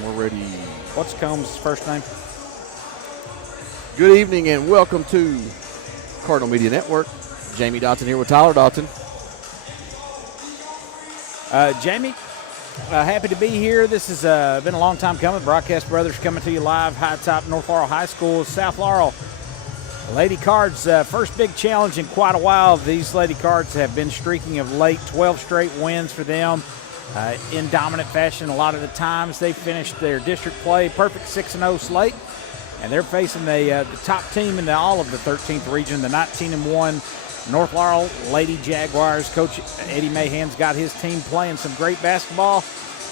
and we're ready. What's Combs' first name? Good evening and welcome to Cardinal Media Network. Jamie Dotson here with Tyler Dotson. Jamie, happy to be here. This has been a long time coming. Broadcast Brothers coming to you live, high top North Laurel High School, South Laurel. Lady Cards, first big challenge in quite a while. These Lady Cards have been streaking of late, 12 straight wins for them in dominant fashion. A lot of the times they finished their district play perfect 6-0 slate, and they're facing the top team in all of the 13th region, the 19-1 North Laurel Lady Jaguars. Coach Eddie Mahan's got his team playing some great basketball.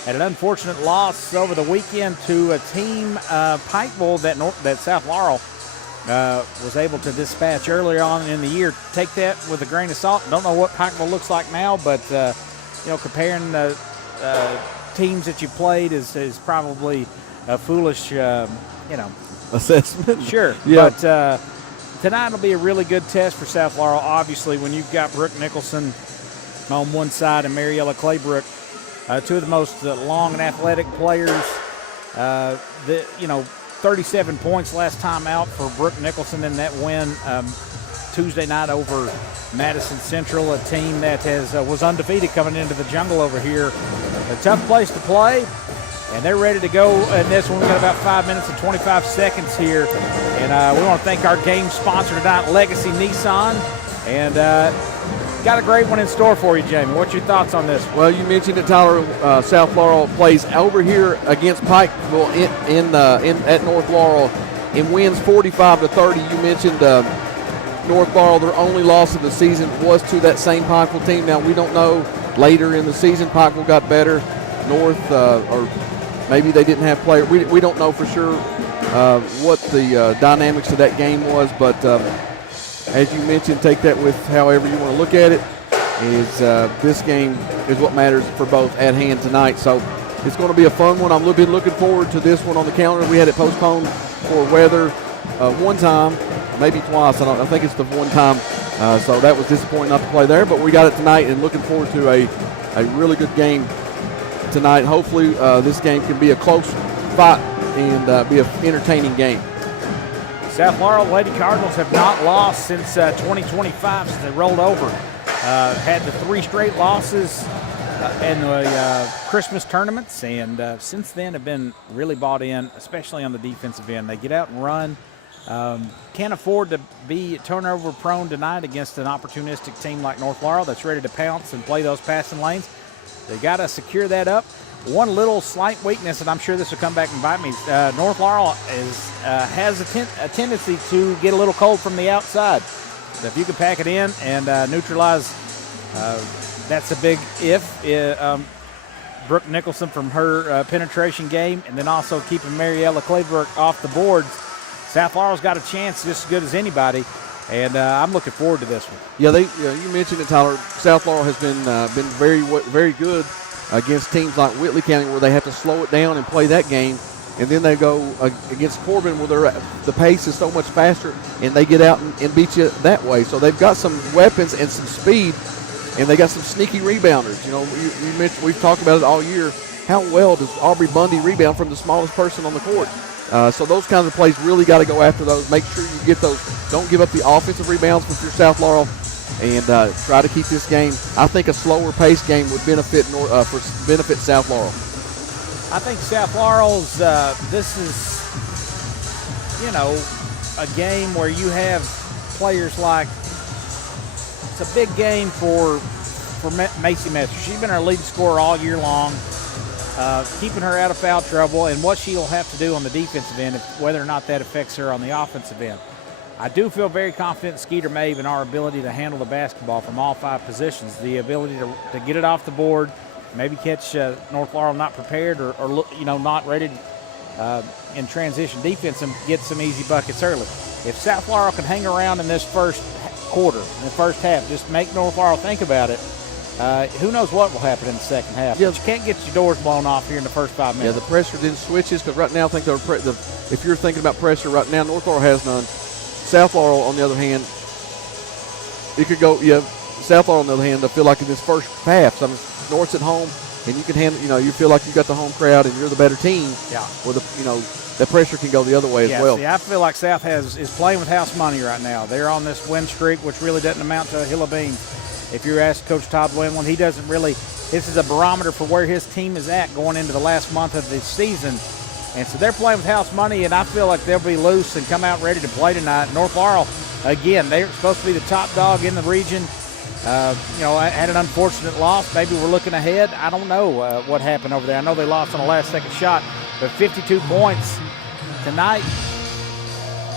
Had an unfortunate loss over the weekend to a team, Pikeville, that South Laurel was able to dispatch earlier on in the year. Take that with a grain of salt. Don't know what Pikeville looks like now, but comparing the teams that you played is probably a foolish, assessment. Sure, yeah. But tonight will be a really good test for South Laurel. Obviously, when you've got Brooke Nicholson on one side and Mariella Claybrook, two of the most long and athletic players. 37 points last time out for Brooke Nicholson in that win Tuesday night over Madison Central, a team that was undefeated coming into the jungle over here. A tough place to play, and they're ready to go in this one. We've got about 5 minutes and 25 seconds here, and we want to thank our game sponsor tonight, Legacy Nissan, and got a great one in store for you, Jamie. What's your thoughts on this? Well, you mentioned it, Tyler. South Laurel plays over here against Pikeville at North Laurel and wins 45-30. You mentioned North Laurel, their only loss of the season was to that same Pikeville team. Now, we don't know later in the season Pikeville got better. North, or maybe they didn't have players. We don't know for sure what the dynamics of that game was, but as you mentioned, take that with however you want to look at it. This game is what matters for both at hand tonight. So it's going to be a fun one. I've been looking forward to this one on the calendar. We had it postponed for weather one time, maybe twice. I think it's the one time. So that was disappointing not to play there. But we got it tonight and looking forward to a really good game tonight. Hopefully this game can be a close fight and be an entertaining game. South Laurel Lady Cardinals have not lost since 2025, since they rolled over. Had the 3 straight losses in the Christmas tournaments, and since then have been really bought in, especially on the defensive end. They get out and run. Can't afford to be turnover prone tonight against an opportunistic team like North Laurel that's ready to pounce and play those passing lanes. They got to secure that up. One little slight weakness, and I'm sure this will come back and bite me, North Laurel has a tendency to get a little cold from the outside. So if you can pack it in and neutralize, that's a big if. Brooke Nicholson from her penetration game, and then also keeping Mariella Claybrook off the boards. South Laurel's got a chance just as good as anybody, and I'm looking forward to this one. Yeah, you mentioned it, Tyler. South Laurel has been very, very good against teams like Whitley County, where they have to slow it down and play that game, and then they go against Corbin, where the pace is so much faster, and they get out and beat you that way. So they've got some weapons and some speed, and they got some sneaky rebounders. You mentioned, we've talked about it all year. How well does Aubrey Bundy rebound from the smallest person on the court? So those kinds of plays, really got to go after those. Make sure you get those. Don't give up the offensive rebounds with your South Laurel, and try to keep this game. I think a slower pace game would benefit South Laurel. I think South Laurel's, this is, a game where you have players like, it's a big game for Macy Messer. She's been our leading scorer all year long, keeping her out of foul trouble, and what she'll have to do on the defensive end, whether or not that affects her on the offensive end. I do feel very confident in Skeeter Maeve and our ability to handle the basketball from all 5 positions, the ability to get it off the board, maybe catch North Laurel not prepared or not ready in transition defense and get some easy buckets early. If South Laurel can hang around in this first quarter, in the first half, just make North Laurel think about it, who knows what will happen in the second half. Yeah. But you can't get your doors blown off here in the first 5 minutes. Yeah, the pressure then switches, because right now I think if you're thinking about pressure right now, North Laurel has none. South Laurel, on the other hand, it could go, South Laurel, on the other hand, I feel like in this first half, North's at home, and you can handle, you feel like you got the home crowd and you're the better team. Yeah. Well, the pressure can go the other way as well. See, I feel like South is playing with house money right now. They're on this win streak, which really doesn't amount to a hill of beans. If you're asking Coach Todd Wendland, he doesn't really. This is a barometer for where his team is at going into the last month of the season. And so they're playing with house money, and I feel like they'll be loose and come out ready to play tonight. North Laurel, again, they're supposed to be the top dog in the region. Had an unfortunate loss. Maybe we're looking ahead. I don't know what happened over there. I know they lost on a last-second shot, but 52 points tonight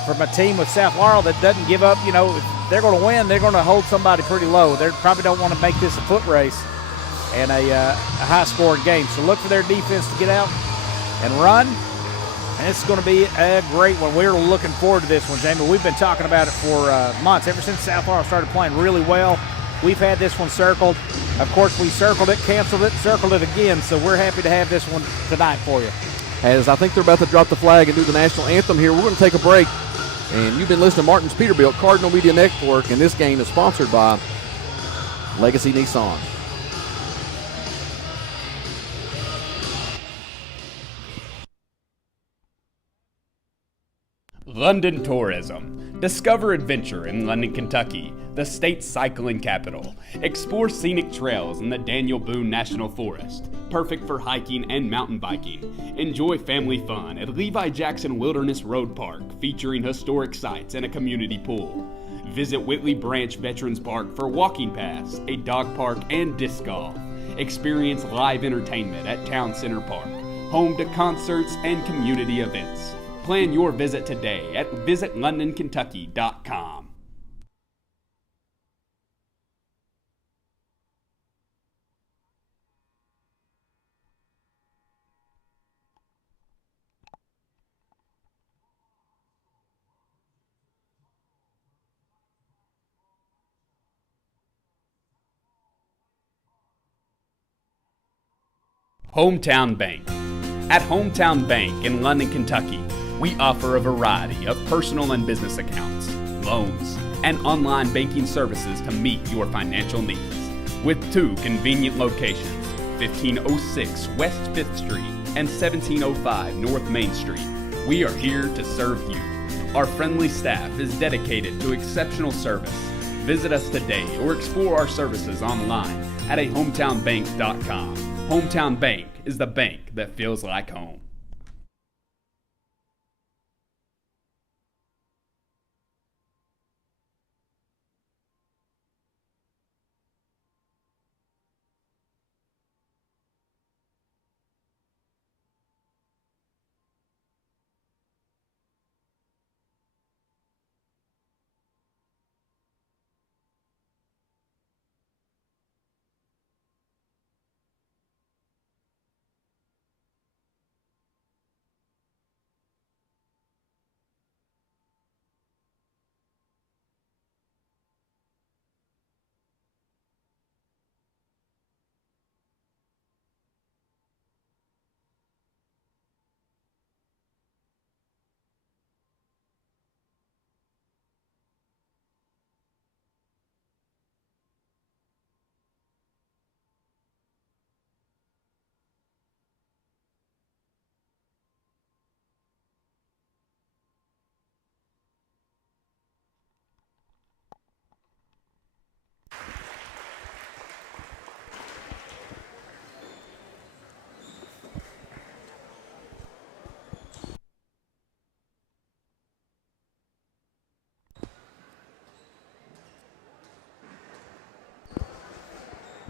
from a team with South Laurel that doesn't give up. If they're going to win, they're going to hold somebody pretty low. They probably don't want to make this a foot race and a high-scoring game. So look for their defense to get out and run, and it's going to be a great one. We're looking forward to this one, Jamie. We've been talking about it for months. Ever since South Laurel started playing really well, we've had this one circled. Of course, we circled it, canceled it, circled it again, so we're happy to have this one tonight for you. As I think they're about to drop the flag and do the national anthem here, we're going to take a break. And you've been listening to Martin's Peterbilt Cardinal Media Network, and this game is sponsored by Legacy Nissan. London Tourism. Discover adventure in London, Kentucky, the state's cycling capital. Explore scenic trails in the Daniel Boone National Forest, perfect for hiking and mountain biking. Enjoy family fun at Levi Jackson Wilderness Road Park, featuring historic sites and a community pool. Visit Whitley Branch Veterans Park for walking paths, a dog park, and disc golf. Experience live entertainment at Town Center Park, home to concerts and community events. Plan your visit today at visitlondonkentucky.com. Hometown Bank. At Hometown Bank in London, Kentucky, we offer a variety of personal and business accounts, loans, and online banking services to meet your financial needs. With two convenient locations, 1506 West 5th Street and 1705 North Main Street, we are here to serve you. Our friendly staff is dedicated to exceptional service. Visit us today or explore our services online at ahometownbank.com. Hometown Bank is the bank that feels like home.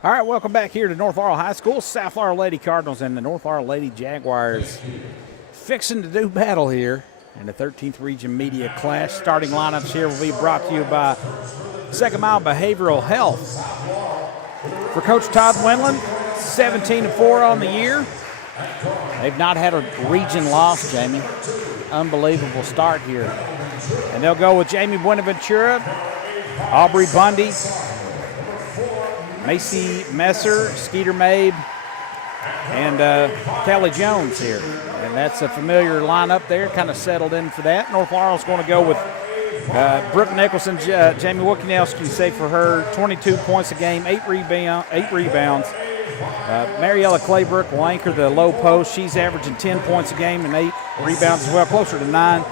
All right, welcome back here to North Laurel High School. South Laurel Lady Cardinals and the North Laurel Lady Jaguars fixing to do battle here in the 13th Region Media Clash. Starting lineups here will be brought to you by Second Mile Behavioral Health. For Coach Todd Wendland, 17-4 on the year. They've not had a region loss, Jamie. Unbelievable start here. And they'll go with Jamie Buenaventura, Aubrey Bundy, Macy Messer, Skeeter Mabe, and Kelly Jones here. And that's a familiar lineup there, kind of settled in for that. North Laurel's going to go with Brooke Nicholson, Jamie Wokinowski, save for her, 22 points a game, 8 rebounds, Mariella Claybrook will anchor the low post. She's averaging 10 points a game and 8 rebounds as well, closer to 9.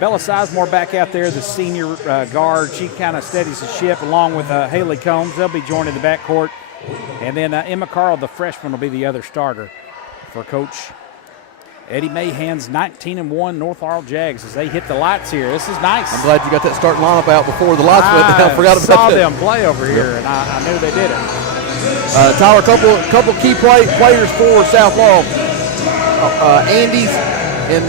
Bella Sizemore back out there, the senior guard. She kind of steadies the ship along with Haley Combs. They'll be joining the backcourt. And then Emma Carl, the freshman, will be the other starter for Coach Eddie Mahan's 19-1 North Laurel Jags as they hit the lights here. This is nice. I'm glad you got that starting lineup out before the lights went down. Forgot about saw that. them play over here, and I knew they did it. Tyler, couple key players for South Laurel. Andes and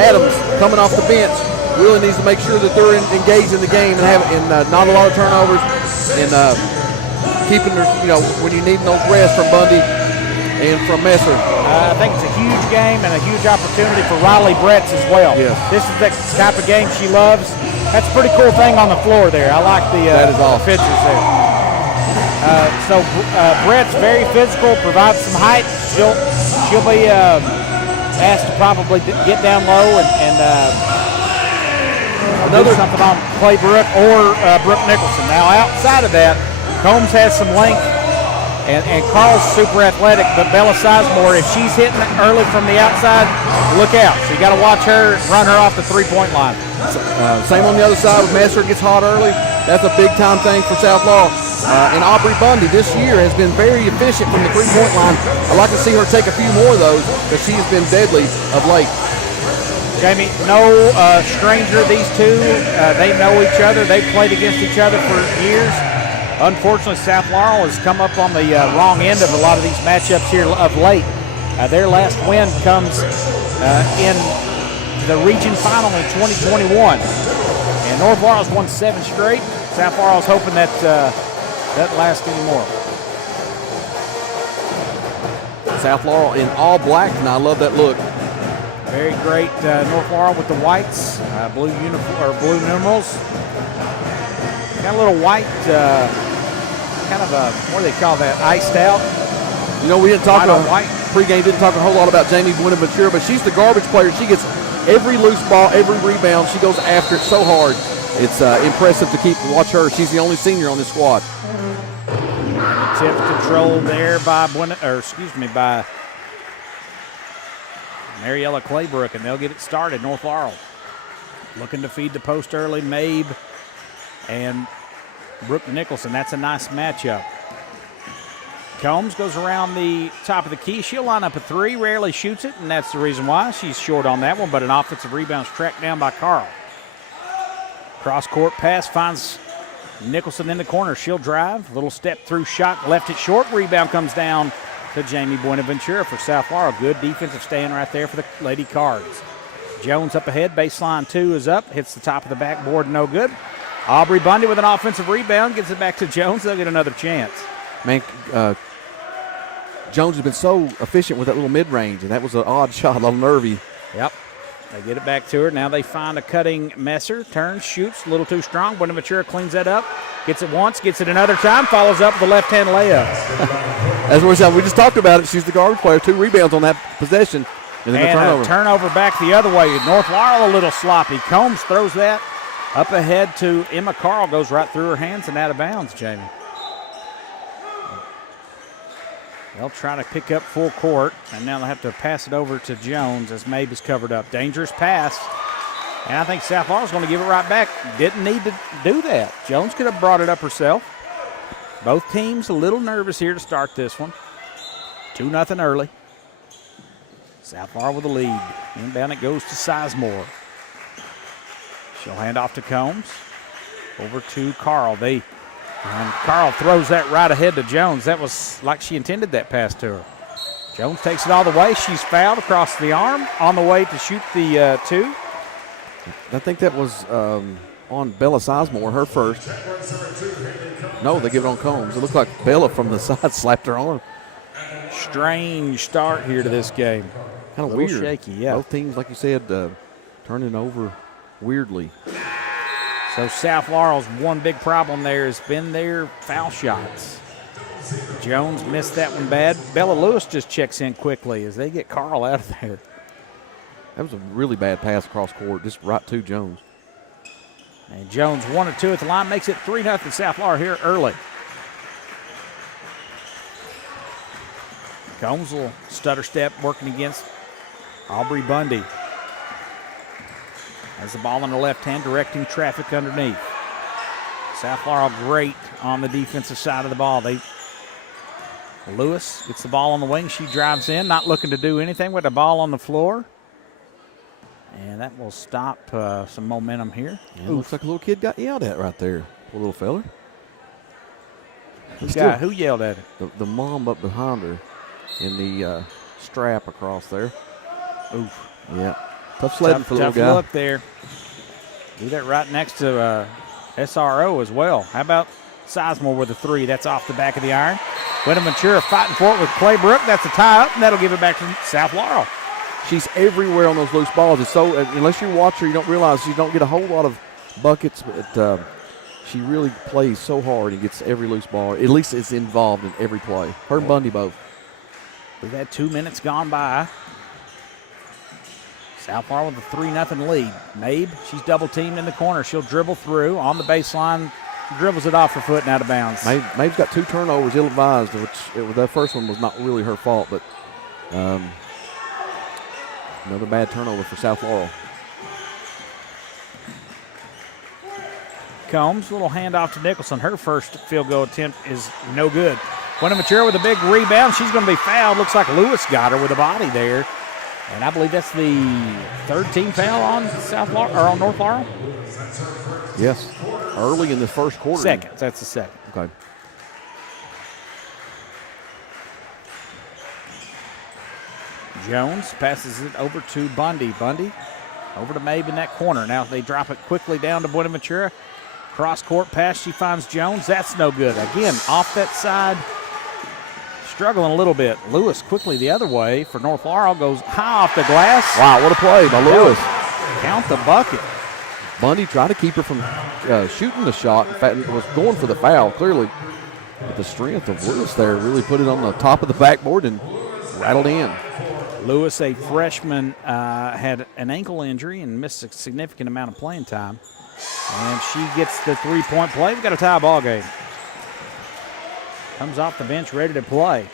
Adams coming off the bench really needs to make sure that they're engaged in the game and not a lot of turnovers and keeping their, when you need those rest from Bundy and from Messer. I think it's a huge game and a huge opportunity for Riley Bretz as well. Yes. This is the type of game she loves. That's a pretty cool thing on the floor there. I like the that is awesome. pictures there. Brett's very physical, provides some height. She'll be asked to probably get down low and do something on Claybrook or Brooke Nicholson. Now outside of that, Combs has some length. And Carl's super athletic, but Bella Sizemore, if she's hitting early from the outside, look out. So you got to watch her, run her off the three-point line. Same on the other side with Messer gets hot early. That's a big-time thing for South Laurel. And Aubrey Bundy this year has been very efficient from the three-point line. I'd like to see her take a few more of those because she's been deadly of late. Jamie, no stranger, these two. They know each other. They've played against each other for years. Unfortunately, South Laurel has come up on the wrong end of a lot of these matchups here of late. Their last win comes in the region final in 2021. And North Laurel's won 7 straight. South Laurel's hoping that doesn't last anymore. South Laurel in all black, and I love that look. Very great North Laurel with the whites, blue blue numerals. Got a little white, kind of a, what do they call that, iced out? We didn't talk about white. Pregame, didn't talk a whole lot about Jamie Buenaventura, but she's the garbage player. She gets every loose ball, every rebound. She goes after it so hard. It's impressive to watch her. She's the only senior on this squad. Tip control there by Mariella Claybrook, and they'll get it started. North Laurel looking to feed the post early. Mabe and Brooke Nicholson. That's a nice matchup. Combs goes around the top of the key. She'll line up a 3, rarely shoots it, and that's the reason why. She's short on that one, but an offensive rebound's tracked down by Carl. Cross-court pass finds Nicholson in the corner. She'll drive. Little step-through shot, left it short. Rebound comes down to Jamie Buenaventura for South Laurel. Good defensive stand right there for the Lady Cards. Jones up ahead. Baseline 2 is up. Hits the top of the backboard. No good. Aubrey Bundy with an offensive rebound. Gets it back to Jones. They'll get another chance. Man, Jones has been so efficient with that little mid-range, and that was an odd shot, a little nervy. Yep. They get it back to her. Now they find a cutting Messer. Turns, shoots, a little too strong. Buenaventura cleans that up. Gets it once, gets it another time. Follows up with a left-hand layup. As we just talked about it, she's the garbage player. 2 rebounds on that possession. And then the turnover. A turnover back the other way. North Laurel a little sloppy. Combs throws that up ahead to Emma Carl. Goes right through her hands and out of bounds, Jamie. They'll try to pick up full court, and now they'll have to pass it over to Jones as Mabe is covered up. Dangerous pass, and I think South Laurel's going to give it right back. Didn't need to do that. Jones could have brought it up herself. Both teams a little nervous here to start this one. 2-0 early. South Laurel with the lead. Inbound it goes to Sizemore. She'll hand off to Combs. Over to Carl. And Carl throws that right ahead to Jones. That was like she intended that pass to her. Jones takes it all the way. She's fouled across the arm on the way to shoot the 2. I think that was on Bella Sizemore, her first. No, they give it on Combs. It looked like Bella from the side slapped her arm. Strange start here to this game. Kind of weird. Shaky, yeah. Both teams, like you said, turning over weirdly. So South Laurel's one big problem there has been their foul shots. Jones missed that one bad. Bella Lewis just checks in quickly as they get Carl out of there. That was a really bad pass across court, just right to Jones. And Jones 1 or 2 at the line, makes it 3-0 South Laurel here early. Combs will stutter step working against Aubrey Bundy. Has the ball in the left hand, directing traffic underneath. South Laurel great on the defensive side of the ball. Lewis gets the ball on the wing. She drives in, not looking to do anything with the ball on the floor. And that will stop some momentum here. Yeah, looks like a little kid got yelled at right there. Poor little fella. Who yelled at him? The mom up behind her in the strap across there. Oof. Yeah. Tough sledding for the little guy. guy. Look there. Do that right next to SRO as well. How about Sizemore with a 3? That's off the back of the iron. Buenaventura fighting for it with Claybrook. That's a tie-up, and that'll give it back to South Laurel. She's everywhere on those loose balls. It's so unless you watch her, you don't realize you don't get a whole lot of buckets. But she really plays so hard and gets every loose ball. At least it's involved in every play. Her and Bundy both. We've had 2 minutes gone by. South Laurel with a 3-0 lead. Mabe, she's double teamed in the corner. She'll dribble through on the baseline, dribbles it off her foot and out of bounds. Mabe's got 2 turnovers, ill-advised, which that first one was not really her fault, but another bad turnover for South Laurel. Combs, little handoff to Nicholson. Her first field goal attempt is no good. Buenaventura with a big rebound. She's going to be fouled. Looks like Lewis got her with a body there. And I believe that's the 3rd team foul on South Laurel or on North Laurel. Yes, early in the first quarter. Second, that's the second. Okay. Jones passes it over to Bundy. Bundy over to Mabe in that corner. Now they drop it quickly down to Buenaventura. Cross-court pass, she finds Jones. That's no good. Again, off that side, struggling a little bit. Lewis quickly the other way for North Laurel, goes high off the glass. Wow, what a play by Lewis. Count the bucket. Bundy tried to keep her from shooting the shot. In fact, was going for the foul, clearly. But the strength of Lewis there really put it on the top of the backboard and rattled in. Lewis, a freshman, had an ankle injury and missed a significant amount of playing time. And she gets the 3-point play. We've got a tie ball game. Comes off the bench, ready to play.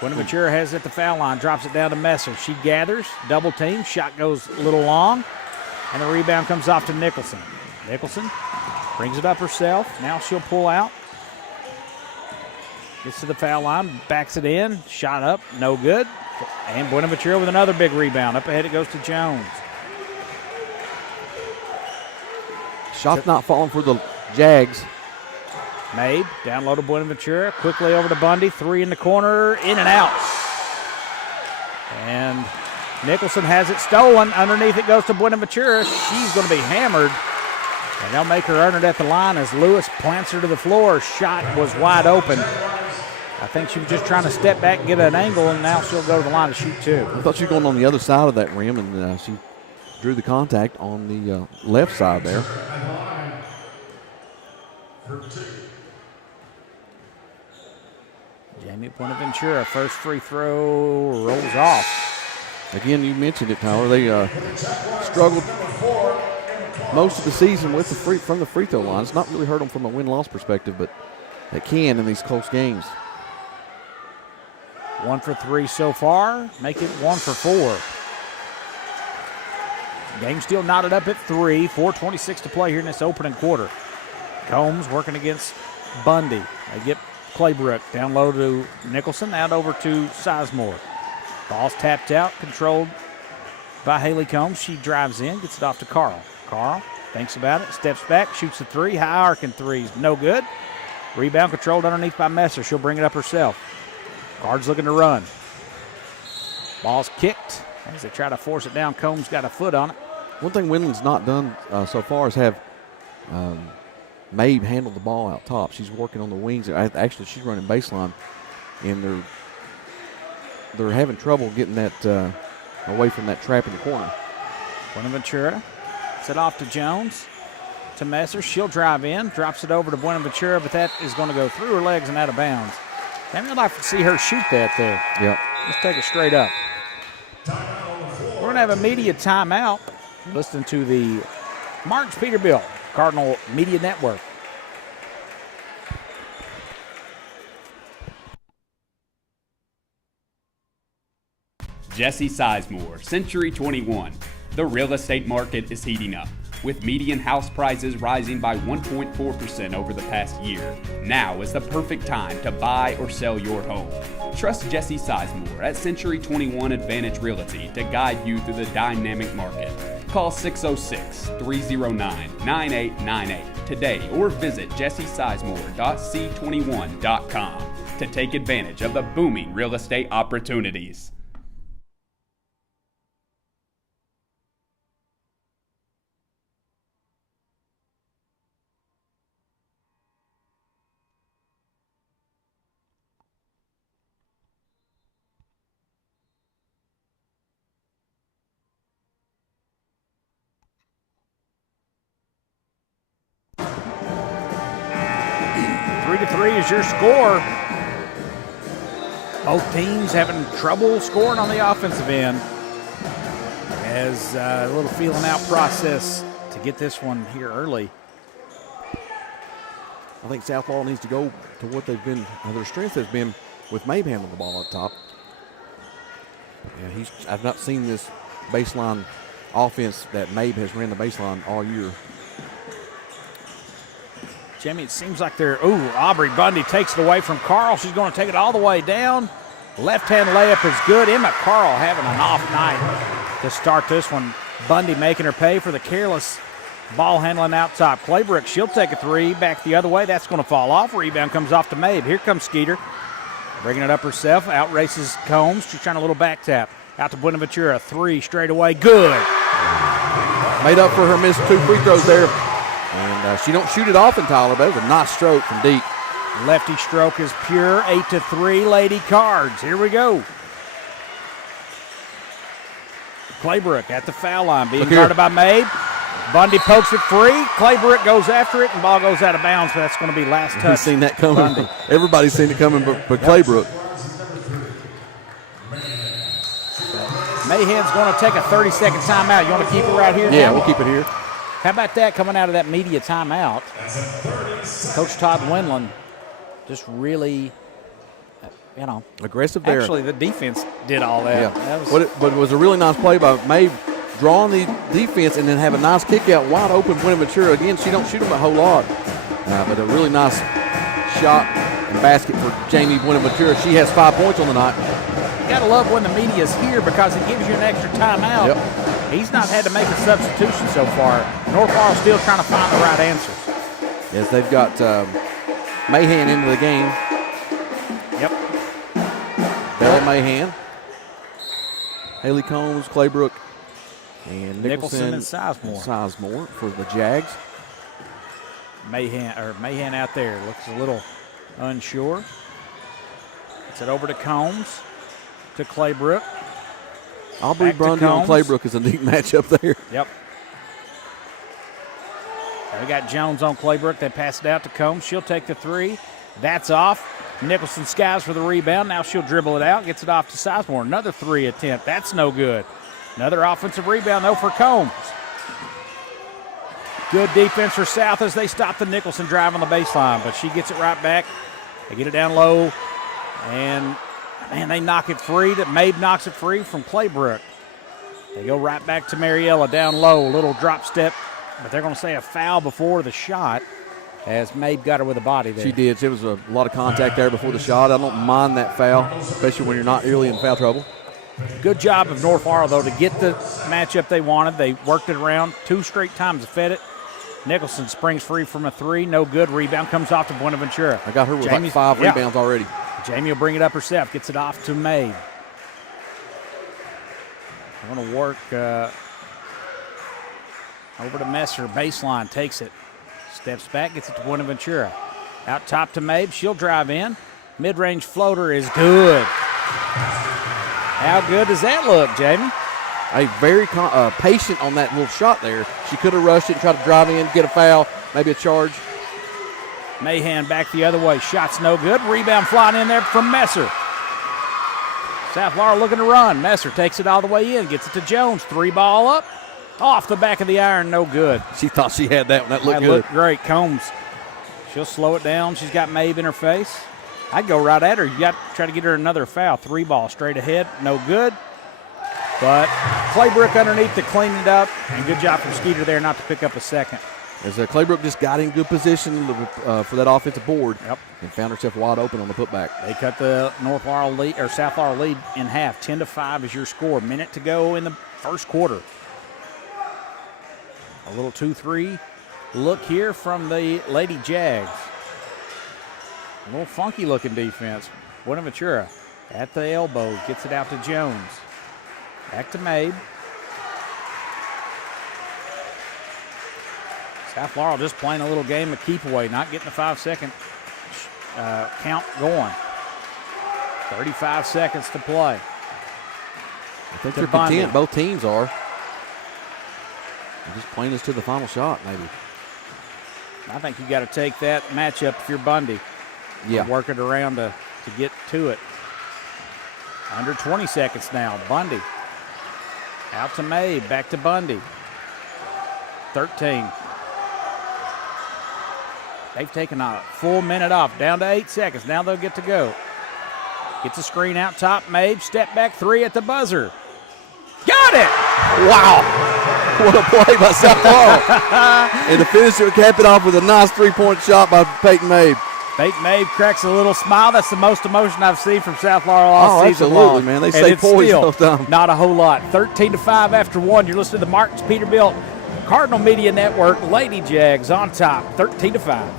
Buenaventura has it at the foul line, drops it down to Messer. She gathers, double team, shot goes a little long, and the rebound comes off to Nicholson. Nicholson brings it up herself. Now she'll pull out. Gets to the foul line, backs it in, shot up, no good. And Buenaventura with another big rebound. Up ahead it goes to Jones. Shot's not falling for the Jags. Mabe, down low to Buenaventura, quickly over to Bundy, 3 in the corner, in and out. And Nicholson has it stolen. Underneath it goes to Buenaventura. She's going to be hammered. And they'll make her earn it at the line as Lewis plants her to the floor. Shot was wide open. I think she was just trying to step back and get an angle, and now she'll go to the line to shoot 2. I thought she was going on the other side of that rim, and she drew the contact on the left side there. Jamie Buenaventura, first free throw, rolls off. Again, you mentioned it, Tyler. They struggled most of the season with from the free throw line. It's not really hurt them from a win-loss perspective, but they can in these close games. 1 for 3 so far. Make it 1 for 4. Game still knotted up at 3. 4:26 to play here in this opening quarter. Combs working against Bundy. They get Claybrook down low to Nicholson, out over to Sizemore. Ball's tapped out, controlled by Haley Combs. She drives in, gets it off to Carl. Carl thinks about it, steps back, shoots a 3, high arcing 3s, no good. Rebound controlled underneath by Messer. She'll bring it up herself. Guards looking to run. Ball's kicked as they try to force it down. Combs got a foot on it. One thing Windland's not done so far is have Mabe handle the ball out top. She's working on the wings. Actually, she's running baseline, and they're having trouble getting that away from that trap in the corner. Buenaventura set off to Jones, to Messer. She'll drive in, drops it over to Buenaventura, but that is going to go through her legs and out of bounds. I'd like to see her shoot that there. Yeah. Let's take it straight up. We're going to have a media timeout. Listening to the Marks Peterbilt Cardinal Media Network. Jesse Sizemore, Century 21. The real estate market is heating up, with median house prices rising by 1.4% over the past year. Now is the perfect time to buy or sell your home. Trust Jesse Sizemore at Century 21 Advantage Realty to guide you through the dynamic market. Call 606-309-9898 today or visit jessesizemore.c21.com to take advantage of the booming real estate opportunities. To 3 is your score. Both teams having trouble scoring on the offensive end. As a little feeling out process to get this one here early. I think South Laurel needs to go to what they've been, their strength has been with Mabe handling the ball up top. Yeah, I've not seen this baseline offense that Mabe has ran the baseline all year. Jimmy, it seems like Aubrey Bundy takes it away from Carl. She's going to take it all the way down. Left-hand layup is good. Emma Carl having an off night to start this one. Bundy making her pay for the careless ball handling out top. Claybrook, she'll take a three. Back the other way. That's going to fall off. Rebound comes off to Mabe. Here comes Skeeter. Bringing it up herself. Out races Combs. She's trying a little back tap. Out to Buenaventura. Three straight away. Good. Made up for her missed 2 free throws there. And she don't shoot it often, Tyler, but it was a nice stroke from deep. Lefty stroke is pure. 8-3 Lady Cards. Here we go. Claybrook at the foul line, being guarded by Mabe. Bundy pokes it free. Claybrook goes after it, and ball goes out of bounds, but that's going to be last touch. He's seen that coming. Everybody's seen it coming but Claybrook. Mahan's going to take a 30-second timeout. You want to keep it right here? Yeah, Tammy? we'll keep it here. How about that coming out of that media timeout? Coach Todd Wendland just really, aggressive there. Actually, the defense did all that. Yeah. But it was a really nice play by Mabe, drawing the defense and then have a nice kick out wide open Buenaventura. Again, she don't shoot them a whole lot, but a really nice shot and basket for Jamie Buenaventura. She has 5 points on the night. You got to love when the media's here because it gives you an extra timeout. Yep. He's not had to make a substitution so far. North Laurel still trying to find the right answers. Yes, they've got Mahan into the game. Yep. Bella Mahan, Haley Combs, Claybrook, and Nicholson and Sizemore. Sizemore for the Jags. Mahan out there looks a little unsure. Gets it over to Combs, to Claybrook. Aubrey Bundy on Claybrook is a neat matchup there. Yep. We got Jones on Claybrook. They pass it out to Combs. She'll take the three. That's off. Nicholson skies for the rebound. Now she'll dribble it out. Gets it off to Sizemore. Another three attempt. That's no good. Another offensive rebound, though, for Combs. Good defense for South as they stop the Nicholson drive on the baseline, but she gets it right back. They get it down low, and, man, they knock it free. Mabe knocks it free from Claybrook. They go right back to Mariella down low, little drop step, but they're going to say a foul before the shot as Mabe got her with a body there. She did. There was a lot of contact there before the shot. I don't mind that foul, especially when you're not really in foul trouble. Good job of North Laurel, though, to get the matchup they wanted. They worked it around 2 straight times, fed it. Nicholson springs free from a three. No good. Rebound comes off to Buenaventura. I got her with like 5 rebounds already. Jamie will bring it up herself. Gets it off to Mabe. They're going to work over to Messer. Baseline. Takes it. Steps back. Gets it to Buenaventura. Out top to Mabe. She'll drive in. Mid-range floater is good. How good does that look, Jamie? Very patient on that little shot there. She could have rushed it and tried to drive in, get a foul, maybe a charge. Mahan back the other way. Shot's no good. Rebound flying in there from Messer. South Laurel looking to run. Messer takes it all the way in. Gets it to Jones. 3-ball up. Off the back of the iron. No good. She thought she had that one. That looked good. Looked great. Combs. She'll slow it down. She's got Mabe in her face. I'd go right at her. You got to try to get her another foul. 3-ball straight ahead. No good. But Claybrook underneath to clean it up, and good job from Skeeter there not to pick up a second. As Claybrook just got in good position for that offensive board. Yep. And found herself wide open on the putback. They cut the North Laurel lead or South Laurel lead in half. 10-5 is your score. Minute to go in the first quarter. A little 2-3 look here from the Lady Jags. A little funky looking defense. Buenaventura at the elbow gets it out to Jones. Back to Mabe. South Laurel just playing a little game of keep away, not getting the 5-second count going. 35 seconds to play. I think they're content. Both teams are. They're just playing this to the final shot, maybe. I think you got to take that matchup if you're Bundy. Yeah. Work it around to get to it. Under 20 seconds now. Bundy. Out to Mabe. Back to Bundy. 13. They've taken a full minute off. Down to 8 seconds. Now they'll get to go. Gets a screen out top. Mabe. Step back 3 at the buzzer. Got it! Wow. What a play by South Laurel. And the finisher cap it off with a nice 3-point shot by Peyton Mabe. Peyton Mabe cracks a little smile. That's the most emotion I've seen from South Laurel all season absolutely, long. Man. They stay poised both times. Not a whole lot. 13-5 after 1. You're listening to the Martins Peterbilt Cardinal Media Network. Lady Jags on top, 13-5.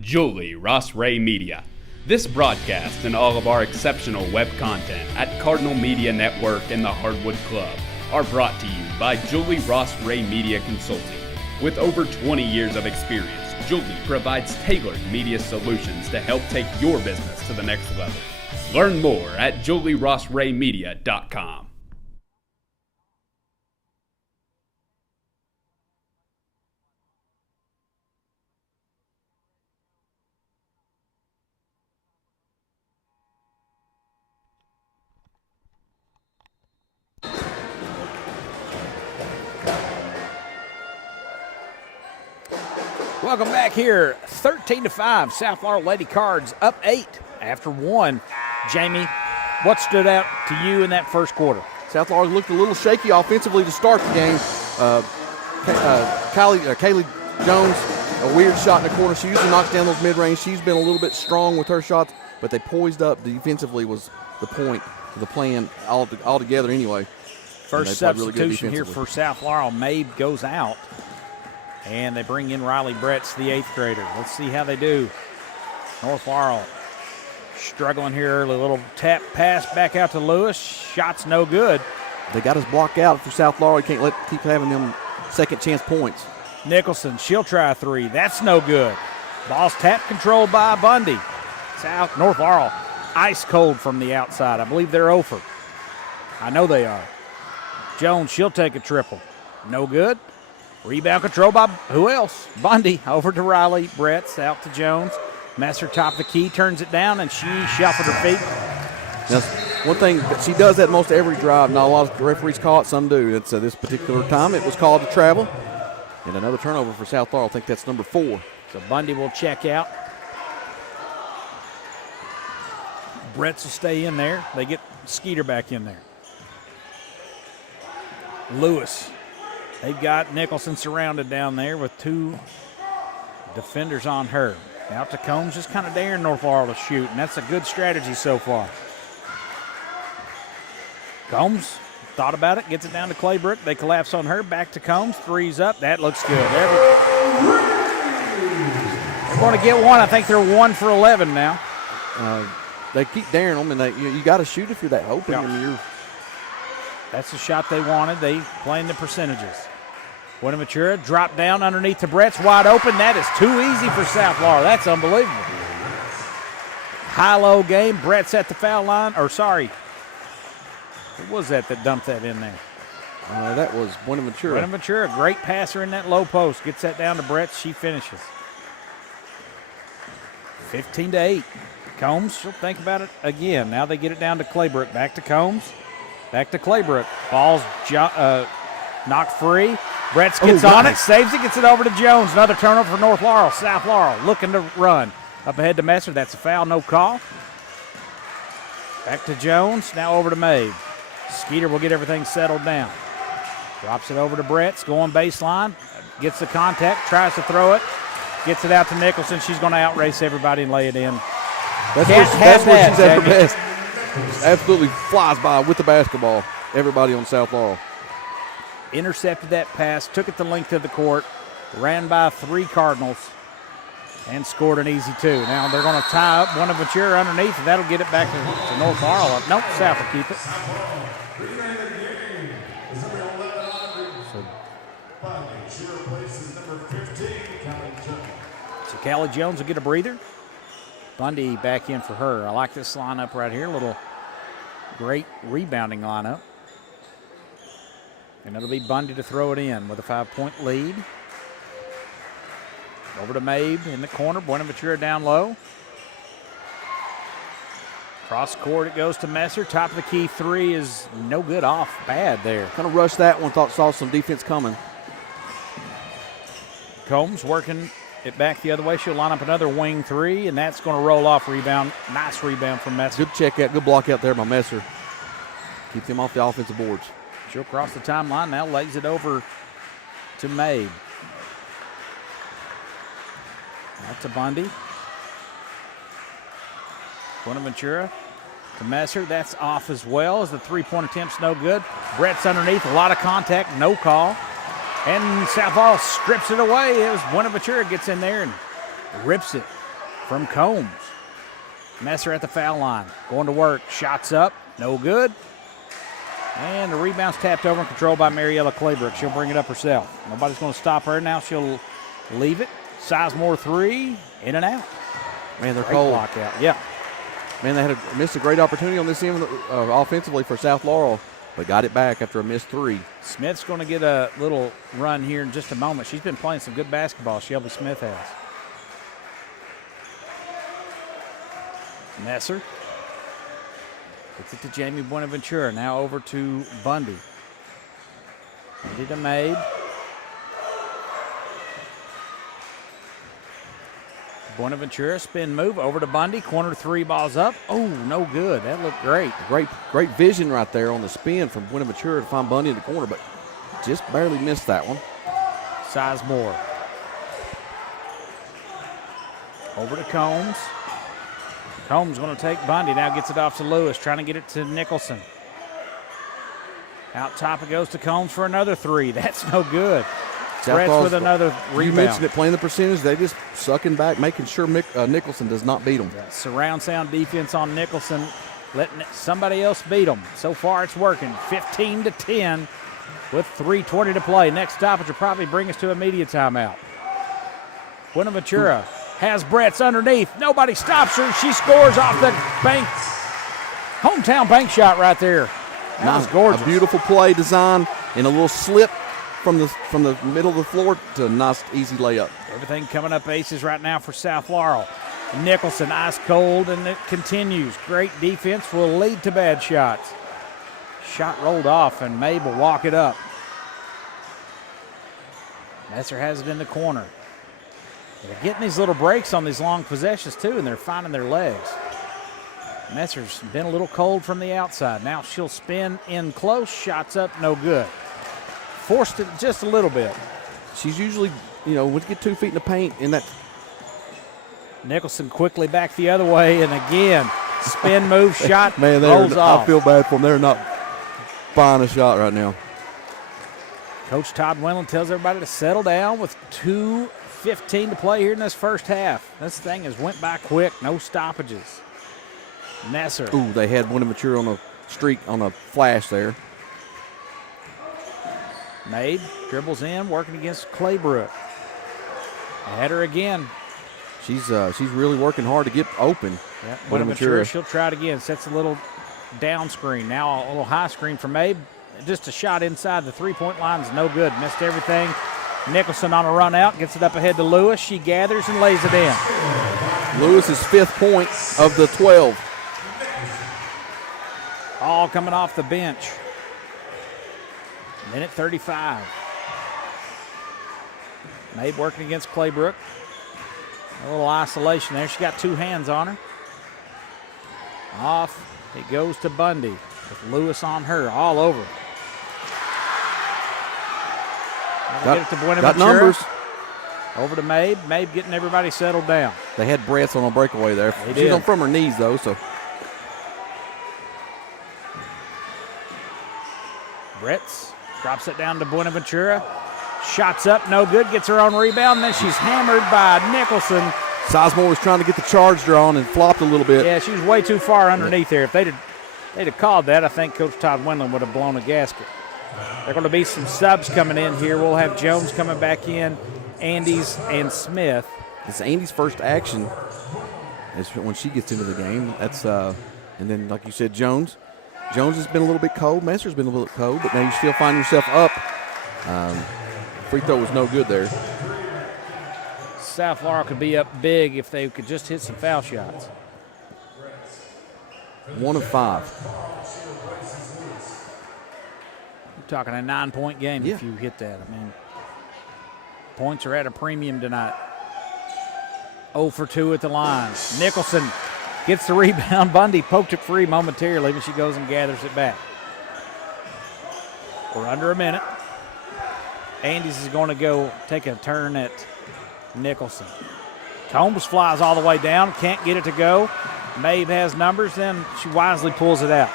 Julie Ross Ray Media. This broadcast and all of our exceptional web content at Cardinal Media Network and the Hardwood Club are brought to you by Julie Ross Ray Media Consulting. With over 20 years of experience, Julie provides tailored media solutions to help take your business to the next level. Learn more at julierossraymedia.com. Welcome back here. 13-5. South Laurel Lady Cards up 8 after 1. Jamie, what stood out to you in that first quarter? South Laurel looked a little shaky offensively to start the game. Kaylee Jones, a weird shot in the corner. She usually knocks down those mid-range. She's been a little bit strong with her shots, but they poised up defensively was the point of the plan altogether anyway. First substitution here for South Laurel. Mabe goes out. And they bring in Riley Bretts, the 8th grader. Let's see how they do. North Laurel struggling here early. A little tap pass back out to Lewis. Shot's no good. They got us blocked out for South Laurel. You can't keep having them second chance points. Nicholson, she'll try a 3. That's no good. Ball's tap controlled by Bundy. North Laurel ice cold from the outside. I believe they're over. I know they are. Jones, she'll take a triple. No good. Rebound control by who else? Bundy over to Riley. Bretts out to Jones. Messer top the key, turns it down, and she shuffled her feet. Now, one thing, she does that most every drive. Not a lot of referees call it, some do. It's this particular time it was called to travel. And another turnover for South Laurel. I think that's number 4. So Bundy will check out. Bretts will stay in there. They get Skeeter back in there. Lewis. They've got Nicholson surrounded down there with 2 defenders on her. Out to Combs, just kind of daring North Laurel to shoot, and that's a good strategy so far. Combs thought about it, gets it down to Claybrook. They collapse on her, back to Combs, 3's up. That looks good. They're going to get one. I think they're 1 for 11 now. They keep daring them, and you got to shoot if you're that open. Yeah. That's the shot they wanted. They playing the percentages. Buenaventura drop down underneath to Bretts, wide open. That is too easy for South Laurel. That's unbelievable. High-low game. Bretts at the foul line. Who was that dumped that in there? That was Buenaventura. Buenaventura, great passer in that low post. Gets that down to Bretts. She finishes. 15-8. Combs, she'll think about it again. Now they get it down to Claybrook. Back to Combs. Back to Claybrook. Ball's knocked free. Bretts gets on it, saves it, gets it over to Jones. Another turnover for North Laurel. South Laurel looking to run. Up ahead to Messer. That's a foul, no call. Back to Jones. Now over to Mabe. Skeeter will get everything settled down. Drops it over to Brett's going baseline. Gets the contact, tries to throw it. Gets it out to Nicholson. She's going to outrace everybody and lay it in. That's where she's at her best. Absolutely flies by with the basketball. Everybody on South Laurel. Intercepted that pass, took it the length of the court, ran by 3 Cardinals, and scored an easy 2. Now they're going to tie up Buenaventura underneath, and that'll get it back to North Laurel. Nope, South will keep it. So Callie Jones will get a breather. Bundy back in for her. I like this lineup right here. A little great rebounding lineup. And it'll be Bundy to throw it in with a 5-point lead. Over to Mabe in the corner. Buenaventura down low. Cross court it goes to Messer. Top of the key 3 is no good off. Bad there. Kind of rushed that one. Saw some defense coming. Combs working it back the other way. She'll line up another wing 3, and that's going to roll off rebound. Nice rebound from Messer. Good check out. Good block out there by Messer. Keep them off the offensive boards. She'll cross the timeline now, lays it over to Mabe. Out to Bundy. Buenaventura to Messer. That's off as well as the 3-point attempt's no good. Brett's underneath. A lot of contact. No call. And South Laurel strips it away. It was Buenaventura gets in there and rips it from Combs. Messer at the foul line. Going to work. Shots up. No good. And the rebound's tapped over and controlled by Mariella Claybrook. She'll bring it up herself. Nobody's going to stop her now. She'll leave it. Sizemore 3. In and out. Man, they're Great cold. block out. Yeah. Man, they had missed a great opportunity on this end offensively for South Laurel, but got it back after a missed 3. Smith's going to get a little run here in just a moment. She's been playing some good basketball, Shelby Smith has. Messer gets it to Jamie Buenaventura. Now over to Bundy. Bundy to Mabe. Buenaventura spin move over to Bundy. Corner 3, balls up. Oh, no good. That looked great. Great vision right there on the spin from Buenaventura to find Bundy in the corner, but just barely missed that one. Sizemore. Over to Combs. Combs going to take Bundy. Now gets it off to Lewis. Trying to get it to Nicholson. Out top it goes to Combs for another 3. That's no good. Threats with another rebound. You mentioned it, playing the percentage. They just sucking back, making sure Nicholson does not beat them. Surround sound defense on Nicholson, letting somebody else beat them. So far it's working. 15-10 with 3:20 to play. Next stoppage will probably bring us to a media timeout. Buenaventura has Brett's underneath. Nobody stops her. She scores off the bank. Hometown bank shot right there. That was gorgeous. A beautiful play design and a little slip from the middle of the floor to a nice, easy layup. Everything coming up aces right now for South Laurel. Nicholson ice cold, and it continues. Great defense will lead to bad shots. Shot rolled off, and Mabe will walk it up. Messer has it in the corner. They're getting these little breaks on these long possessions, too, and they're finding their legs. Messer's been a little cold from the outside. Now she'll spin in close. Shots up, no good. Forced it just a little bit. She's usually, would get 2 feet in the paint in that. Nicholson quickly back the other way, and again, spin move, shot, Man, rolls off. I feel bad for them. They're not buying a shot right now. Coach Todd Wendland tells everybody to settle down with 2:15 to play here in this first half. This thing has went by quick, no stoppages. Messer. Ooh, they had Buenaventura on a streak, on a flash there. Mabe dribbles in, working against Claybrook. Had her again. She's really working hard to get open. Yep. Buenaventura, she'll try it again. Sets a little down screen. Now a little high screen for Mabe. Just a shot inside the 3-point line is no good. Missed everything. Nicholson on a run out. Gets it up ahead to Lewis. She gathers and lays it in. Lewis's 5th point of the 12. All coming off the bench. Minute 35. Mabe working against Claybrook. A little isolation there. She got two hands on her. Off it goes to Bundy with Lewis on her all over. Get it to Buenaventura. Got numbers. Over to Mabe. Mabe getting everybody settled down. They had Bretts on a breakaway there. They She's did. on from her knees, though, so. Bretts drops it down to Buenaventura. Shots up, no good. Gets her own rebound. And then she's hammered by Nicholson. Sizemore was trying to get the charge drawn and flopped a little bit. Yeah, she was way too far underneath there. If they'd have called that, I think Coach Todd Wendland would have blown a gasket. There are going to be some subs coming in here. We'll have Jones coming back in, Andes and Smith. It's Andy's first action is when she gets into the game. That's and then, like you said, Jones. Jones has been a little bit cold. Messer's been a little bit cold, but now you still find yourself up. Free throw was no good there. South Laurel could be up big if they could just hit some foul shots. 1 of 5. You're talking a 9-point game Yeah. if you hit that. I mean, points are at a premium tonight. 0 for 2 at the line. Nicholson gets the rebound. Bundy poked it free momentarily, but she goes and gathers it back. We're under a minute. Andes is going to go take a turn at Nicholson. Combs flies all the way down, can't get it to go. Mabe has numbers, then she wisely pulls it out.